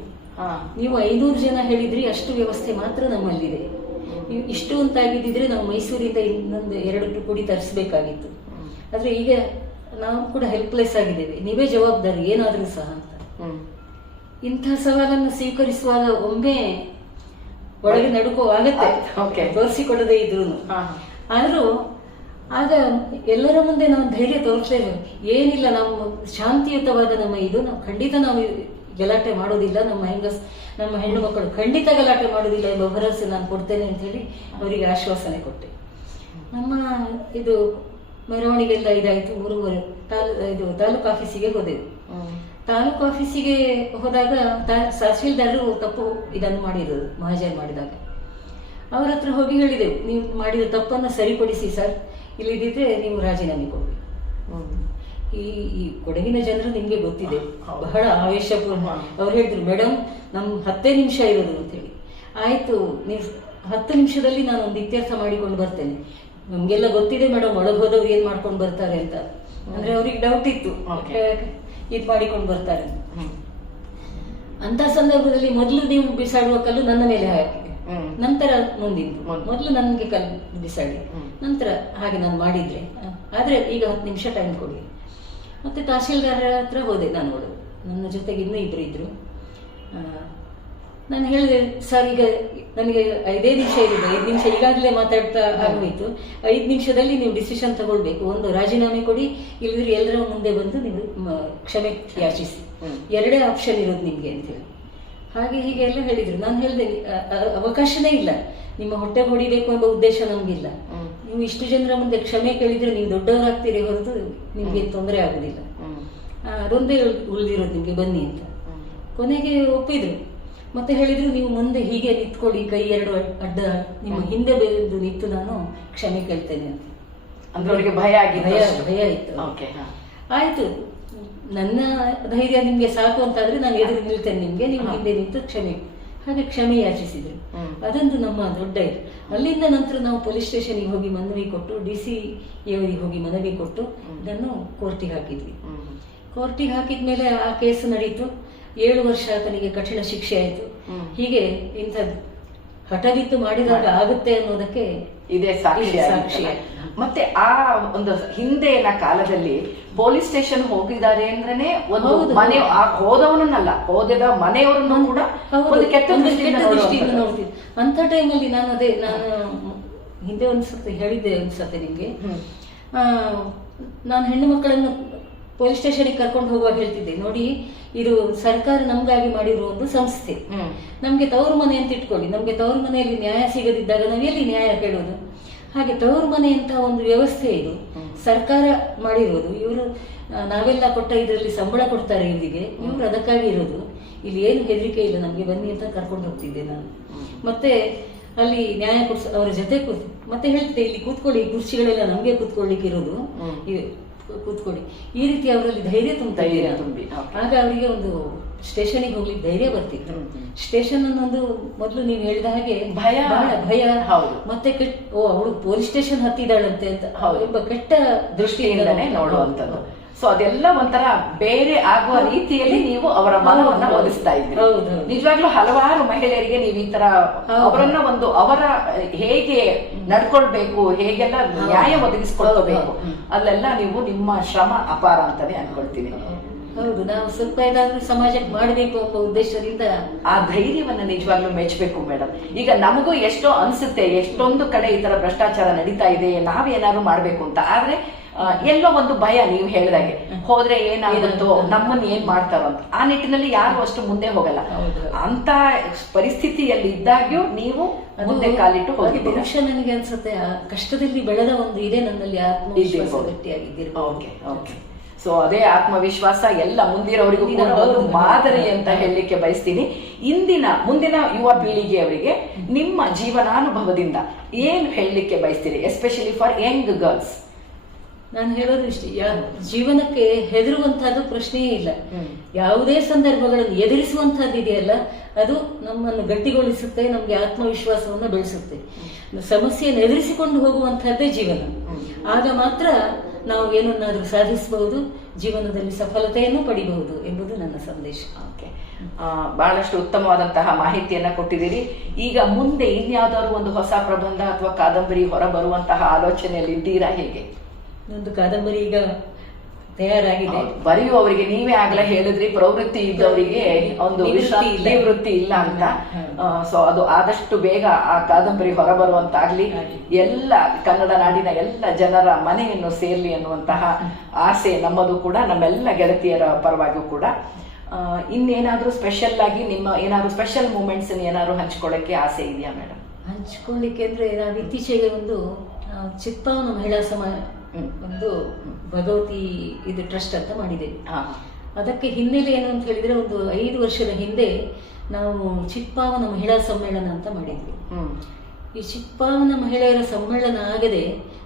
ನೀವು 500 ಜನ ಹೇಳಿದ್ರಿ, ಅಷ್ಟು ವ್ಯವಸ್ಥೆ ಮಾತ್ರ ನಮ್ಮಲ್ಲಿದೆ. ನೀವು ಇಷ್ಟು ಅಂತಾಗಿದ್ದಿದ್ರೆ ನಾವು ಮೈಸೂರಿಂದ ಇನ್ನೊಂದು 2 ಪುಡಿ ತರಿಸಬೇಕಾಗಿತ್ತು. ಆದ್ರೆ ಈಗ ನಾವು ಕೂಡ ಹೆಲ್ಪ್ಲೆಸ್ ಆಗಿದ್ದೇವೆ, ನೀವೇ ಜವಾಬ್ದಾರಿ ಏನಾದ್ರೂ ಸಹ ಅಂತ. ಇಂಥ ಸವಾಲನ್ನು ಸ್ವೀಕರಿಸುವಾಗ ಒಮ್ಮೆ ಒಳಗೆ ನಡುಕೋ ಆಗತ್ತೆ, ತೋರಿಸಿಕೊಡದೇ ಇದ್ರು. ಆದ್ರೂ ಆಗ ಎಲ್ಲರ ಮುಂದೆ ನಾವು ಧೈರ್ಯ ತೋರಿಸಲೇವೆ. ಏನಿಲ್ಲ, ನಮ್ಮ ಶಾಂತಿಯುತವಾದ ನಾವು ಖಂಡಿತ ನಾವು ಗಲಾಟೆ ಮಾಡೋದಿಲ್ಲ, ನಮ್ಮ ಹೆಣ್ಣು ಮಕ್ಕಳು ಖಂಡಿತ ಗಲಾಟೆ ಮಾಡೋದಿಲ್ಲ ಎಂಬ ಭರವಸೆ ನಾನು ಕೊಡ್ತೇನೆ ಅಂತ ಹೇಳಿ ಅವರಿಗೆ ಆಶ್ವಾಸನೆ ಕೊಟ್ಟೆ. ನಮ್ಮ ಇದು ಮೆರವಣಿಗೆಲ್ಲ ಇದಾಯ್ತು. 3 ತಾಲೂಕು ಆಫೀಸಿಗೆ ಹೋದೆವು. ತಾಲೂಕು ಆಫೀಸಿಗೆ ಹೋದಾಗ ತಹಸೀಲ್ದಾರರು ತಪ್ಪು ಇದನ್ನು ಮಾಡಿರೋದು, ಮಹಾಜರ್ ಮಾಡಿದಾಗ ಅವ್ರ ಹತ್ರ ಹೋಗಿ ಹೇಳಿದೆವು, ನೀವು ಮಾಡಿದ ತಪ್ಪನ್ನು ಸರಿಪಡಿಸಿ ಸರ್, ಇಲ್ಲಿದ್ದಿದ್ರೆ ನೀವು ರಾಜೀನಾಮೆ ಕೊಡ್ಬೇಕು. ಈ ಕೊಡಗಿನ ಜನರು ನಿಮ್ಗೆ ಗೊತ್ತಿದೆ, ಬಹಳ ಆವೇಶಪೂರ್ಣ. ಅವ್ರು ಹೇಳಿದ್ರು, ಮೇಡಮ್ ನಮ್ 10 ನಿಮಿಷ ಇರೋದು ಅಂತ ಹೇಳಿ. ಆಯ್ತು, ನೀವು 10 ನಿಮಿಷದಲ್ಲಿ ನಾನು ಒಂದು ಇತ್ಯರ್ಥ ಮಾಡಿಕೊಂಡು ಬರ್ತೇನೆ. ನಮ್ಗೆಲ್ಲ ಗೊತ್ತಿದೆ ಮೇಡಮ್, ಒಳಗೆ ಹೋದವ್ರು ಏನ್ ಮಾಡ್ಕೊಂಡು ಬರ್ತಾರೆ ಅಂತ. ಅಂದ್ರೆ ಅವ್ರಿಗೆ ಡೌಟ್ ಇತ್ತು, ಇದ್ ಮಾಡಿಕೊಂಡು ಬರ್ತಾರೆ ಅಂತ. ಸಂದರ್ಭದಲ್ಲಿ ಮೊದಲು ನೀವು ಬಿಸಾಡುವ ಕಲ್ಲು ನನ್ನ ಮೇಲೆ ಹಾಕಿ, ನಂತರ ಮುಂದಿಂದು ಮೊದಲು ನನ್ಗೆ ಕಲ್ಲು ಬಿಸಾಡಿ, ನಂತರ ಹಾಗೆ ನಾನು ಮಾಡಿದ್ರೆ. ಆದ್ರೆ ಈಗ 10 ನಿಮಿಷ ಟೈಮ್ ಕೊಡಿ. ಮತ್ತೆ ತಹಶೀಲ್ದಾರರ ಹತ್ರ ಹೋದೆ ನಾನು. ನನ್ನ ಜೊತೆಗೆ ಇನ್ನೂ 2 ಇದ್ರು. ನಾನು ಹೇಳಿದೆ, ಸರ್ ಈಗ ನನಗೆ 5 ನಿಮಿಷ ಇರೋದು, 5 ನಿಮಿಷ ಈಗಾಗಲೇ ಮಾತಾಡ್ತಾ ಆಗೋಯ್ತು. 5 ನಿಮಿಷದಲ್ಲಿ ನೀವು ಡಿಸಿಷನ್ ತಗೊಳ್ಬೇಕು. ಒಂದು ರಾಜೀನಾಮೆ ಕೊಡಿ, ಇಲ್ಲದ್ರೆ ಎಲ್ಲರ ಮುಂದೆ ಬಂದು ನೀವು ಕ್ಷಮೆ ಯಾಚಿಸಿ, 2 ಆಪ್ಷನ್ ಇರೋದು ನಿಮ್ಗೆ ಅಂತ ಹೇಳಿ. ಹಾಗೆ ಹೀಗೆ ಎಲ್ಲ ಹೇಳಿದ್ರು. ನಾನು ಹೇಳಿದೆ ಅವಕಾಶನೇ ಇಲ್ಲ, ನಿಮ್ಮ ಹೊಟ್ಟೆ ಹೊಡಿಬೇಕು ಎಂಬ ಉದ್ದೇಶ ನಮ್ಗಿಲ್ಲ. ನೀವು ಇಷ್ಟು ಜನರ ಮುಂದೆ ಕ್ಷಮೆ ಕೇಳಿದ್ರೆ ನೀವು ದೊಡ್ಡವರಾಗ್ತೀರಿ ಹೊರತು ನಿಮ್ಗೆ ತೊಂದರೆ ಆಗುದಿಲ್ಲ, ಅದೊಂದೇ ಉಳಿದಿರೋದು ನಿಮ್ಗೆ, ಬನ್ನಿ ಅಂತ. ಕೊನೆಗೆ ಒಪ್ಪಿದ್ರು. ಮತ್ತೆ ಹೇಳಿದ್ರು, ನೀವು ಮುಂದೆ ಹೀಗೆ ನಿಂತ್ಕೊಳ್ಳಿ, ಕೈ ಎರಡು ಅಡ್ಡ, ನಿಮ್ಮ ಹಿಂದೆ ಬೆಳೆದು ನಿಂತು ನಾನು ಕ್ಷಮೆ ಕೇಳ್ತೇನೆ ಅಂತ. ಅಂದ್ರೆ ಅವರಿಗೆ ಭಯ ಭಯ ಇತ್ತು. ಆಯ್ತು, ನನ್ನ ಧೈರ್ಯ ನಿಮ್ಗೆ ಸಾಕು ಅಂತಾದ್ರೆ ನಾನು ಎದುರು ನಿಲ್ತೇನೆ ನಿಮ್ಗೆ, ನೀವು ಹಿಂದೆ ನಿಂತು ಕ್ಷಮೆ, ಹಾಗೆ ಕ್ಷಮೆ ಯಾಚಿಸಿದ್ರು. ಅದೊಂದು ನಮ್ಮ ದೊಡ್ಡ ಇದು. ಅಲ್ಲಿಂದ ನಂತರ ನಾವು ಪೊಲೀಸ್ ಸ್ಟೇಷನ್ಗೆ ಹೋಗಿ ಮನವಿ ಕೊಟ್ಟು, DC ಯವರಿಗೆ ಹೋಗಿ ಮನವಿ ಕೊಟ್ಟು ಇದನ್ನು ಕೋರ್ಟಿಗೆ ಹಾಕಿದ್ವಿ. ಕೋರ್ಟಿಗೆ ಹಾಕಿದ್ಮೇಲೆ ಆ ಕೇಸ್ ನಡೀತು. 7 ವರ್ಷ ಆತನಿಗೆ ಕಠಿಣ ಶಿಕ್ಷೆ ಆಯಿತು. ಹೀಗೆ ಇಂಥದ್ದು ಹಠವಿತ್ತು ಮಾಡಿದಾಗ ಆಗುತ್ತೆ ಅನ್ನೋದಕ್ಕೆ ಇದೇ ಸಾಕ್ಷಿ. ಮತ್ತೆ ಆ ಒಂದು ಹಿಂದಿನ ಕಾಲದಲ್ಲಿ ಪೊಲೀಸ್ ಸ್ಟೇಷನ್ ಹೋಗಿದ್ದಾರೆ ಅಂದ್ರೇನೆ ಒಂದು ಮನೆ ಹೋದವನನ್ನಲ್ಲ, ಹೋದ ಮನೆಯವರನ್ನು ಕೂಡ ಒಂದು ಕೆಟ್ಟ ದೃಷ್ಟಿಯಿಂದ ನೋಡ್ತಿದ್ದೆ. ಅಂತ ಟೈಮಲ್ಲಿ ನಾನು ಹಿಂದೆ ಒಂದ್ಸತಿ ಹೇಳಿದ್ದೆ, ಅನ್ಸತ್ತೆ ನಿಮ್ಗೆ, ನಾನು ಹೆಣ್ಣು ಮಕ್ಕಳನ್ನು ಪೊಲೀಸ್ ಸ್ಟೇಷನ್ಗೆ ಕರ್ಕೊಂಡು ಹೋಗುವಾಗ ಹೇಳ್ತಿದ್ದೆ, ನೋಡಿ ಇದು ಸರ್ಕಾರ ನಮ್ಗಾಗಿ ಮಾಡಿರುವ ಒಂದು ಸಂಸ್ಥೆ. ನಮ್ಗೆ ತವರು ಮನೆ ಅಂತ ಇಟ್ಕೊಳ್ಳಿ, ನಮ್ಗೆ ತವರು ಮನೆಯಲ್ಲಿ ನ್ಯಾಯ ಸಿಗದಿದ್ದಾಗ ನಾವು ಎಲ್ಲಿ ನ್ಯಾಯ ಕೇಳೋದು? ಹಾಗೆ ತವರು ಮನೆ ಅಂತ ಒಂದು ವ್ಯವಸ್ಥೆ ಇದು, ಸರ್ಕಾರ ಮಾಡಿರೋದು. ಇವರು ನಾವೆಲ್ಲ ಕೊಟ್ಟ ಇದರಲ್ಲಿ ಸಂಬಳ ಕೊಡ್ತಾರೆ ಇವರಿಗೆ, ಇವರು ಅದಕ್ಕಾಗಿ ಇರೋದು. ಇಲ್ಲಿ ಏನು ಹೆದರಿಕೆ ಇಲ್ಲ, ನಮ್ಗೆ ಬನ್ನಿ ಅಂತ ಕರ್ಕೊಂಡು ಹೋಗ್ತಿದ್ದೆ ನಾನು. ಮತ್ತೆ ಅಲ್ಲಿ ನ್ಯಾಯ ಅವರ ಜೊತೆ ಮತ್ತೆ ಹೇಳ್ತಿದ್ದೆ, ಇಲ್ಲಿ ಕೂತ್ಕೊಳ್ಳಿ, ಕುರ್ಚಿಗಳೆಲ್ಲ ನಮ್ಗೆ ಕೂತ್ಕೊಳ್ಳಿಕ್ಕೆ ಇರೋದು, ಕೂತ್ಕೊಳ್ಳಿ. ಈ ರೀತಿ ಅವರಲ್ಲಿ ಧೈರ್ಯ ತುಂಬಿ ಆಗ ಅವರಿಗೆ ಒಂದು ಸ್ಟೇಷನ್ಗೆ ಹೋಗ್ಲಿಕ್ಕೆ ಧೈರ್ಯ ಬರ್ತಿತ್ತು. ಸ್ಟೇಷನ್ ಅನ್ನೊಂದು ಮೊದಲು ನೀವು ಹೇಳಿದ ಹಾಗೆ ಭಯ, ಮತ್ತೆ ಅವಳು ಪೊಲೀಸ್ ಸ್ಟೇಷನ್ ಹತ್ತಿದಾಳಂತೆ ಅಂತ ಒಬ್ಬ ಕೆಟ್ಟ ದೃಷ್ಟಿಯಿಂದನೇ ನೋಡುವಂಥದ್ದು. ಸೊ ಅದೆಲ್ಲ ಒಂಥರ ಬೇರೆ ಆಗುವ ರೀತಿಯಲ್ಲಿ ನೀವು ಅವರ ಮನವನ್ನ ಒಲಿಸ್ತಾ ಇದ್ರಿ. ನಿಜವಾಗ್ಲೂ ಹಲವಾರು ಮಹಿಳೆಯರಿಗೆ ನೀವು ಈ ತರ ಅವರನ್ನ ಒಂದು ಅವರ ಹೇಗೆ ನಡ್ಕೊಳ್ಬೇಕು, ಹೇಗೆಲ್ಲ ನ್ಯಾಯ ಒದಗಿಸ್ಕೊಳ್ಬೇಕು, ಅಲ್ಲೆಲ್ಲ ನೀವು ನಿಮ್ಮ ಶ್ರಮ ಅಪಾರ ಅಂತಾನೆ ಅನ್ಕೊಳ್ತೀನಿ. ಹೌದು, ನಾವು ಸ್ವಲ್ಪ ಏನಾದ್ರೂ ಸಮಾಜಕ್ಕೆ ಮಾಡಬೇಕು ಅನ್ನೋ ಉದ್ದೇಶದಿಂದ ಆ ಧೈರ್ಯವನ್ನ ನಿಜವಾಗ್ಲೂ ಮೆಚ್ಚಬೇಕು ಮೇಡಮ್. ಈಗ ನಮಗೂ ಎಷ್ಟೋ ಅನ್ಸುತ್ತೆ, ಎಷ್ಟೊಂದು ಕಡೆ ಈ ತರ ಭ್ರಷ್ಟಾಚಾರ ನಡೀತಾ ಇದೆ, ನಾವೇನಾದ್ರು ಮಾಡ್ಬೇಕು ಅಂತ. ಆದ್ರೆ ಎಲ್ಲೋ ಒಂದು ಭಯ, ನೀವು ಹೇಳಿದಾಗೆ ಹೋದ್ರೆ ಏನಾಗುತ್ತೋ, ನಮ್ಮನ್ನ ಏನ್ ಮಾಡ್ತಾರೋ ಅಂತ. ಆ ನಿಟ್ಟಿನಲ್ಲಿ ಯಾರು ಅಷ್ಟು ಮುಂದೆ ಹೋಗಲ್ಲ. ಅಂತ ಪರಿಸ್ಥಿತಿಯಲ್ಲಿ ಇದ್ದಾಗ್ಯೂ ನೀವು ಮುಂದೆ ಕಾಲಿಟ್ಟು ಹೋಗಿದ್ದೀರಿ. ಬಹುಶಃ ನನಗೆ ಅನ್ಸುತ್ತೆ ಆ ಕಷ್ಟದಲ್ಲಿ ಬೆಳೆದ ಒಂದು ಇದೆ ನನ್ನಲ್ಲಿ ಆತ್ಮವಿಶ್ವಾಸ ಗಟ್ಟಿಯಾಗಿದ್ದೀರಿ. ಸೊ ಅದೇ ಆತ್ಮವಿಶ್ವಾಸ ಎಲ್ಲ ಮುಂದಿರೋರಿಗೂ ಕೂಡ ಒಂದು ಮಾದರಿ ಅಂತ ಹೇಳಲಿಕ್ಕೆ ಬಯಸ್ತೀನಿ. ಮುಂದಿನ ಯುವ ಪೀಳಿಗೆಯವರಿಗೆ ನಿಮ್ಮ ಜೀವನಾನುಭವದಿಂದ ಏನು ಹೇಳಲಿಕ್ಕೆ ಬಯಸ್ತೀರಿ, ಎಸ್ಪೆಷಲಿ ಫಾರ್ ಯಂಗ್ ಗರ್ಲ್ಸ್? ನಾನು ಹೇಳೋದು ಇಷ್ಟೇ, ಜೀವನಕ್ಕೆ ಹೆದರುವಂತಹದ್ದು ಪ್ರಶ್ನೆಯೇ ಇಲ್ಲ. ಯಾವುದೇ ಸಂದರ್ಭಗಳನ್ನು ಎದುರಿಸುವಂತಹದ್ದು ಇದೆಯಲ್ಲ, ಅದು ನಮ್ಮನ್ನು ಗಟ್ಟಿಗೊಳಿಸುತ್ತೆ, ನಮ್ಗೆ ಆತ್ಮವಿಶ್ವಾಸವನ್ನು ಬೆಳೆಸುತ್ತೆ. ಸಮಸ್ಯೆಯನ್ನು ಎದುರಿಸಿಕೊಂಡು ಹೋಗುವಂತಹದ್ದೇ ಜೀವನ. ಆಗ ಮಾತ್ರ ನಾವು ಏನನ್ನಾದ್ರೂ ಸಾಧಿಸಬಹುದು, ಜೀವನದಲ್ಲಿ ಸಫಲತೆಯನ್ನು ಪಡಿಬಹುದು ಎಂಬುದು ನನ್ನ ಸಂದೇಶ. ಬಹಳಷ್ಟು ಉತ್ತಮವಾದಂತಹ ಮಾಹಿತಿಯನ್ನ ಕೊಟ್ಟಿದ್ದೀರಿ. ಈಗ ಮುಂದೆ ಇನ್ಯಾವುದಾದ್ರು ಒಂದು ಹೊಸ ಪ್ರಬಂಧ ಅಥವಾ ಕಾದಂಬರಿ ಹೊರ ಬರುವಂತಹ ಆಲೋಚನೆಯಲ್ಲಿ ಇದ್ದೀರಾ? ಹೇಗೆ? ಒಂದು ಕಾದಂಬರಿ ಈಗ ತಯಾರಾಗಿದೆ. ಬರೆಯುವವರಿಗೆ ನೀವೇ ಆಗ್ಲೇ ಹೇಳಿದ್ರಿ, ಪ್ರವೃತ್ತಿ ಇದ್ದವರಿಗೆ ಒಂದು ನಿವೃತ್ತಿ ಇಲ್ಲ ಅಂತ. ಸೊ ಅದು ಆದಷ್ಟು ಬೇಗ ಆ ಕಾದಂಬರಿ ಹೊರಬರುವಂತಾಗ್ಲಿ, ಎಲ್ಲ ಕನ್ನಡ ನಾಡಿನ ಎಲ್ಲ ಜನರ ಮನೆಯನ್ನು ಸೇರ್ಲಿ ಅನ್ನುವಂತಹ ಆಸೆ ನಮ್ಮದು ಕೂಡ, ನಮ್ಮೆಲ್ಲ ಗೆಳತಿಯರ ಪರವಾಗಿಯೂ ಕೂಡ. ಇನ್ನೇನಾದ್ರೂ ಸ್ಪೆಷಲ್ ಆಗಿ ನಿಮ್ಮ ಏನಾದ್ರು ಸ್ಪೆಷಲ್ ಮೂಮೆಂಟ್ಸ್ ಏನಾದ್ರು ಹಂಚ್ಕೊಳ್ಳಕ್ಕೆ ಆಸೆ ಇದೆಯಾ ಮೇಡಮ್? ಹಂಚ್ಕೊಳ್ಳಿಕ್ಕೆ ಅಂದ್ರೆ ನಾವು ಇತ್ತೀಚೆಗೆ ಒಂದು ಚಿತ್ಪಾವನ ಮಹಿಳಾ ಸಮಾಜ ಒಂದು ಭಗವತಿ ಇದು ಟ್ರಸ್ಟ್ ಅಂತ ಮಾಡಿದ್ದೇವೆ. ಅದಕ್ಕೆ ಹಿನ್ನೆಲೆ ಏನು ಅಂತ ಹೇಳಿದ್ರೆ, ಒಂದು 5 ವರ್ಷದ ಹಿಂದೆ ನಾವು ಚಿತ್ಪಾವನ ಮಹಿಳಾ ಸಮ್ಮೇಳನ ಅಂತ ಮಾಡಿದ್ವಿ. ಈ ಚಿತ್ಪಾವನ ಮಹಿಳೆಯರ ಸಮ್ಮೇಳನ ಆಗದೆ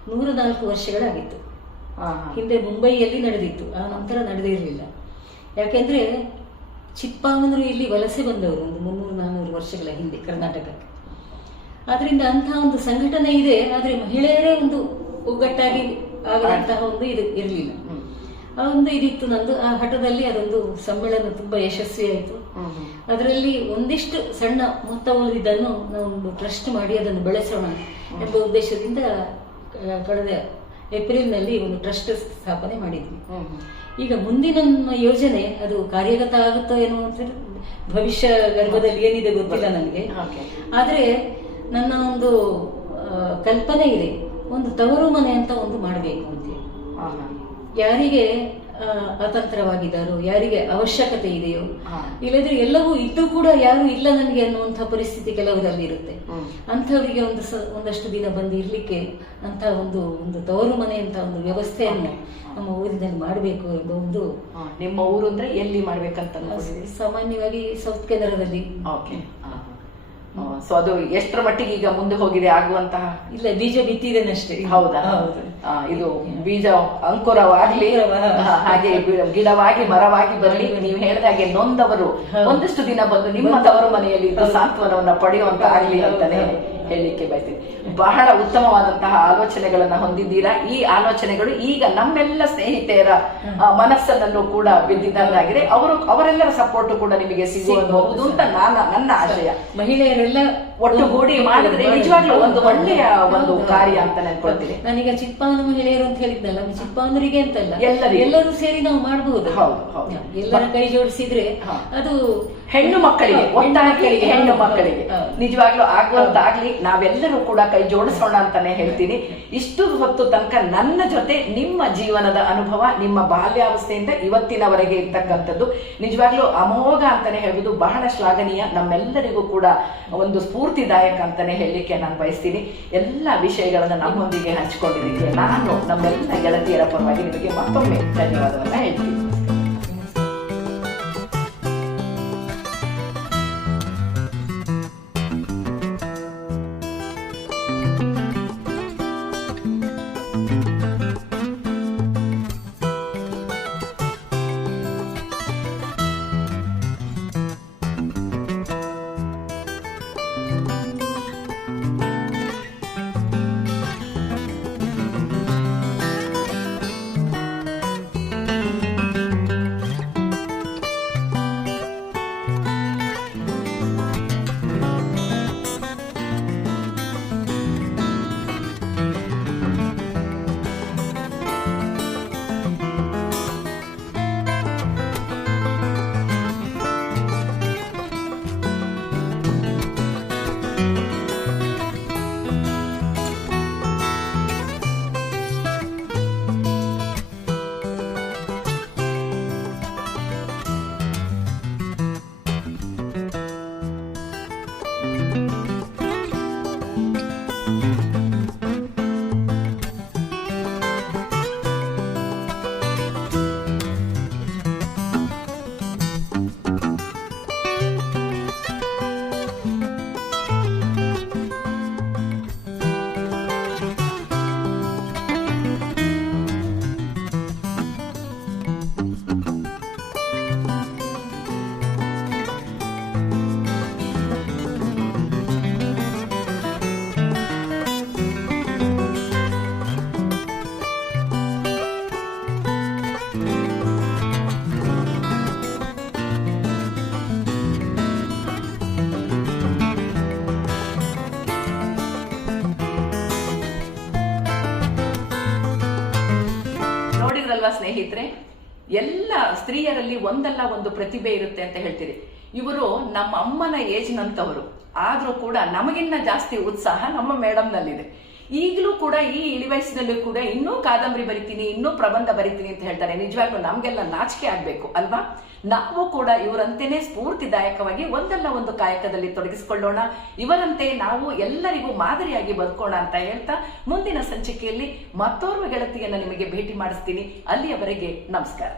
104 ವರ್ಷಗಳಾಗಿತ್ತು. ಹಿಂದೆ ಮುಂಬೈಯಲ್ಲಿ ನಡೆದಿತ್ತು, ಆ ನಂತರ ನಡೆದಿರಲಿಲ್ಲ. ಯಾಕೆಂದ್ರೆ ಚಿತ್ಪಾವನರು ಇಲ್ಲಿ ವಲಸೆ ಬಂದವರು ಒಂದು 300-400 ವರ್ಷಗಳ ಹಿಂದೆ ಕರ್ನಾಟಕಕ್ಕೆ. ಆದ್ರಿಂದ ಅಂತಹ ಒಂದು ಸಂಘಟನೆ ಇದೆ, ಆದ್ರೆ ಮಹಿಳೆಯರೇ ಒಂದು ಒಗ್ಗಟ್ಟಾಗಿ ಆಗದಂತಹ ಒಂದು ಇದು ಇರಲಿಲ್ಲ. ಆ ಒಂದು ಇದಿತ್ತು ನಂದು. ಆ ಹಠದಲ್ಲಿ ಅದೊಂದು ಸಮ್ಮೇಳನ ತುಂಬಾ ಯಶಸ್ವಿ ಆಯಿತು. ಅದರಲ್ಲಿ ಒಂದಿಷ್ಟು ಸಣ್ಣ ಮೊತ್ತ ಉಳಿದಿದ್ದನ್ನು ನಾವು ಒಂದು ಟ್ರಸ್ಟ್ ಮಾಡಿ ಅದನ್ನು ಬೆಳೆಸೋಣ ಎಂಬ ಉದ್ದೇಶದಿಂದ ಕಳೆದ ಏಪ್ರಿಲ್ನಲ್ಲಿ ಒಂದು ಟ್ರಸ್ಟ್ ಸ್ಥಾಪನೆ ಮಾಡಿದ್ವಿ. ಈಗ ಮುಂದಿನ ನಮ್ಮ ಯೋಜನೆ ಅದು ಕಾರ್ಯಗತ ಆಗುತ್ತೋ ಏನೋ ಅಂತ ಭವಿಷ್ಯ ಗರ್ಭದಲ್ಲಿ ಏನಿದೆ ಗೊತ್ತಿಲ್ಲ ನನಗೆ. ಆದ್ರೆ ನನ್ನ ಒಂದು ಕಲ್ಪನೆ ಇದೆ, ಒಂದು ತವರು ಮನೆ ಅಂತ ಒಂದು ಮಾಡಬೇಕು ಅಂತೇಳಿ. ಯಾರಿಗೆ ಅತಂತ್ರವಾಗಿದ್ದಾರೋ, ಯಾರಿಗೆ ಅವಶ್ಯಕತೆ ಇದೆಯೋ, ಹಾ. ಇಲ್ಲದ್ರೆ ಎಲ್ಲವೂ ಇದ್ದು ಕೂಡ ಯಾರು ಇಲ್ಲ ನನಗೆ ಅನ್ನುವಂಥ ಪರಿಸ್ಥಿತಿ ಕೆಲವರಲ್ಲಿ ಇರುತ್ತೆ. ಅಂಥವರಿಗೆ ಒಂದಷ್ಟು ದಿನ ಬಂದು ಇರ್ಲಿಕ್ಕೆ ಅಂತ ಒಂದು ತವರು ಮನೆ ಅಂತ ಒಂದು ವ್ಯವಸ್ಥೆಯನ್ನು ನಮ್ಮ ಊರಿನಲ್ಲಿ ಮಾಡಬೇಕು ಎಂಬ ಒಂದು. ನಿಮ್ಮ ಊರು ಅಂದ್ರೆ ಎಲ್ಲಿ ಮಾಡ್ಬೇಕಂತ ಸಾಮಾನ್ಯವಾಗಿ ಸೌತ್ ಕೆನರಾದಲ್ಲಿ. ಓಕೆ. ಸೊ ಅದು ಎಷ್ಟರ ಮಟ್ಟಿಗೆ ಈಗ ಮುಂದೆ ಹೋಗಿದೆ ಆಗುವಂತಹ? ಇಲ್ಲ, ಬೀಜ ಬಿತ್ತಿದೇನಷ್ಟೇ. ಹೌದಾ? ಇದು ಬೀಜ ಅಂಕುರವಾಗ್ಲಿ, ಹಾಗೆ ಗಿಡವಾಗಿ ಮರವಾಗಿ ಬರಲಿ. ನೀವು ಹೇಳಿದಾಗೆ ನೊಂದವರು ಒಂದಷ್ಟು ದಿನ ಬಂದು ನಿಮ್ಮ ತವರು ಮನೆಯಲ್ಲಿ ಸಾಂತ್ವನವನ್ನ ಪಡೆಯುವಂತ ಆಗ್ಲಿ ಅಂತಾನೆ ಹೇಳಲಿಕ್ಕೆ ಬಯಸ್ತೀನಿ. ಬಹಳ ಉತ್ತಮವಾದಂತಹ ಆಲೋಚನೆಗಳನ್ನ ಹೊಂದಿದ್ದೀರಾ. ಈ ಆಲೋಚನೆಗಳು ಈಗ ನಮ್ಮೆಲ್ಲ ಸ್ನೇಹಿತೆಯರ ಮನಸ್ಸನ್ನು ಕೂಡ ಬಿದ್ದಿದ್ದಾಗಿದೆ. ಅವರೆಲ್ಲರ ಸಪೋರ್ಟ್ ಕೂಡ ನಿಮಗೆ ಸಿಗಬಹುದು ಅಂತ ನನ್ನ ಆಶಯ. ಮಹಿಳೆಯರೆಲ್ಲ ಒಟ್ಟುಗೂಡಿ ಮಾಡಿದ್ರೆ ನಿಜವಾಗ್ಲೂ ಒಂದು ಒಳ್ಳೆಯ ಒಂದು ಕಾರ್ಯ ಅಂತ ನೆನ್ಕೊಳ್ತೀನಿ. ನಾನೀಗ ಚಿಕ್ಕಪ್ಪನ ಮಹಿಳೆಯರು ಅಂತ ಹೇಳಿದ್ನಲ್ಲ, ಚಿಕ್ಕಪ್ಪನವರಿಗೆ ಅಂತಲ್ಲ, ಎಲ್ಲರೂ ಸೇರಿ ನಾವು ಮಾಡಬಹುದು. ಎಲ್ಲರ ಕೈ ಜೋಡಿಸಿದ್ರೆ ಅದು ಹೆಣ್ಣು ಮಕ್ಕಳಿಗೆ, ಒಟ್ಟಾಗಿ ಹೆಣ್ಣು ಮಕ್ಕಳಿಗೆ ನಿಜವಾಗ್ಲೂ ಆಗುವಂತಾಗ್ಲಿ. ನಾವೆಲ್ಲರೂ ಕೂಡ ಕೈ ಜೋಡಿಸೋಣ ಅಂತಾನೆ ಹೇಳ್ತೀನಿ. ಇಷ್ಟು ಹೊತ್ತು ತನಕ ನನ್ನ ಜೊತೆ ನಿಮ್ಮ ಜೀವನದ ಅನುಭವ, ನಿಮ್ಮ ಬಾಲ್ಯಾವಸ್ಥೆಯಿಂದ ಇವತ್ತಿನವರೆಗೆ ಇರ್ತಕ್ಕಂಥದ್ದು ನಿಜವಾಗ್ಲೂ ಅಮೋಘ ಅಂತಾನೆ ಹೇಳ್ಬೋದು. ಬಹಳ ಶ್ಲಾಘನೀಯ, ನಮ್ಮೆಲ್ಲರಿಗೂ ಕೂಡ ಒಂದು ಸ್ಫೂರ್ತಿದಾಯಕ ಅಂತಾನೆ ಹೇಳಲಿಕ್ಕೆ ನಾನು ಬಯಸ್ತೀನಿ. ಎಲ್ಲ ವಿಷಯಗಳನ್ನ ನಮ್ಮೊಂದಿಗೆ ಹಂಚಿಕೊಂಡಿದ್ದಕ್ಕೆ ನಾನು ನಮ್ಮೆಲ್ಲ ಗೆಳತಿಯರ ಪರವಾಗಿ ನಿಮಗೆ ಮತ್ತೊಮ್ಮೆ ಧನ್ಯವಾದವನ್ನ ಹೇಳ್ತೀನಿ. ಸ್ನೇಹಿತರೆ, ಎಲ್ಲ ಸ್ತ್ರೀಯರಲ್ಲಿ ಒಂದಲ್ಲ ಒಂದು ಪ್ರತಿಭೆ ಇರುತ್ತೆ ಅಂತ ಹೇಳ್ತೀರಿ. ಇವರು ನಮ್ಮ ಅಮ್ಮನ ಏಜ್ನಂತವರು, ಆದ್ರೂ ಕೂಡ ನಮಗಿನ್ನ ಜಾಸ್ತಿ ಉತ್ಸಾಹ ನಮ್ಮ ಮೇಡಮ್ನಲ್ಲಿದೆ. ಈಗಲೂ ಕೂಡ ಈ ಇಳಿವಯಸ್ಸಿನಲ್ಲೂ ಕೂಡ ಇನ್ನೂ ಕಾದಂಬರಿ ಬರಿತೀನಿ, ಇನ್ನೂ ಪ್ರಬಂಧ ಬರಿತೀನಿ ಅಂತ ಹೇಳ್ತಾರೆ. ನಿಜವಾಗ್ಲೂ ನಮ್ಗೆಲ್ಲ ನಾಚಿಕೆ ಆಗ್ಬೇಕು ಅಲ್ವಾ? ನಾವು ಕೂಡ ಇವರಂತೆಯೇ ಸ್ಫೂರ್ತಿದಾಯಕವಾಗಿ ಒಂದಲ್ಲ ಒಂದು ಕಾಯಕದಲ್ಲಿ ತೊಡಗಿಸಿಕೊಳ್ಳೋಣ, ಇವರಂತೆ ನಾವು ಎಲ್ಲರಿಗೂ ಮಾದರಿಯಾಗಿ ಬದುಕೋಣ ಅಂತ ಹೇಳ್ತಾ ಮುಂದಿನ ಸಂಚಿಕೆಯಲ್ಲಿ ಮತ್ತೋರ್ವ ಗೆಳತಿಯನ್ನ ನಿಮಗೆ ಭೇಟಿ ಮಾಡಿಸ್ತೀನಿ. ಅಲ್ಲಿಯವರೆಗೆ ನಮಸ್ಕಾರ.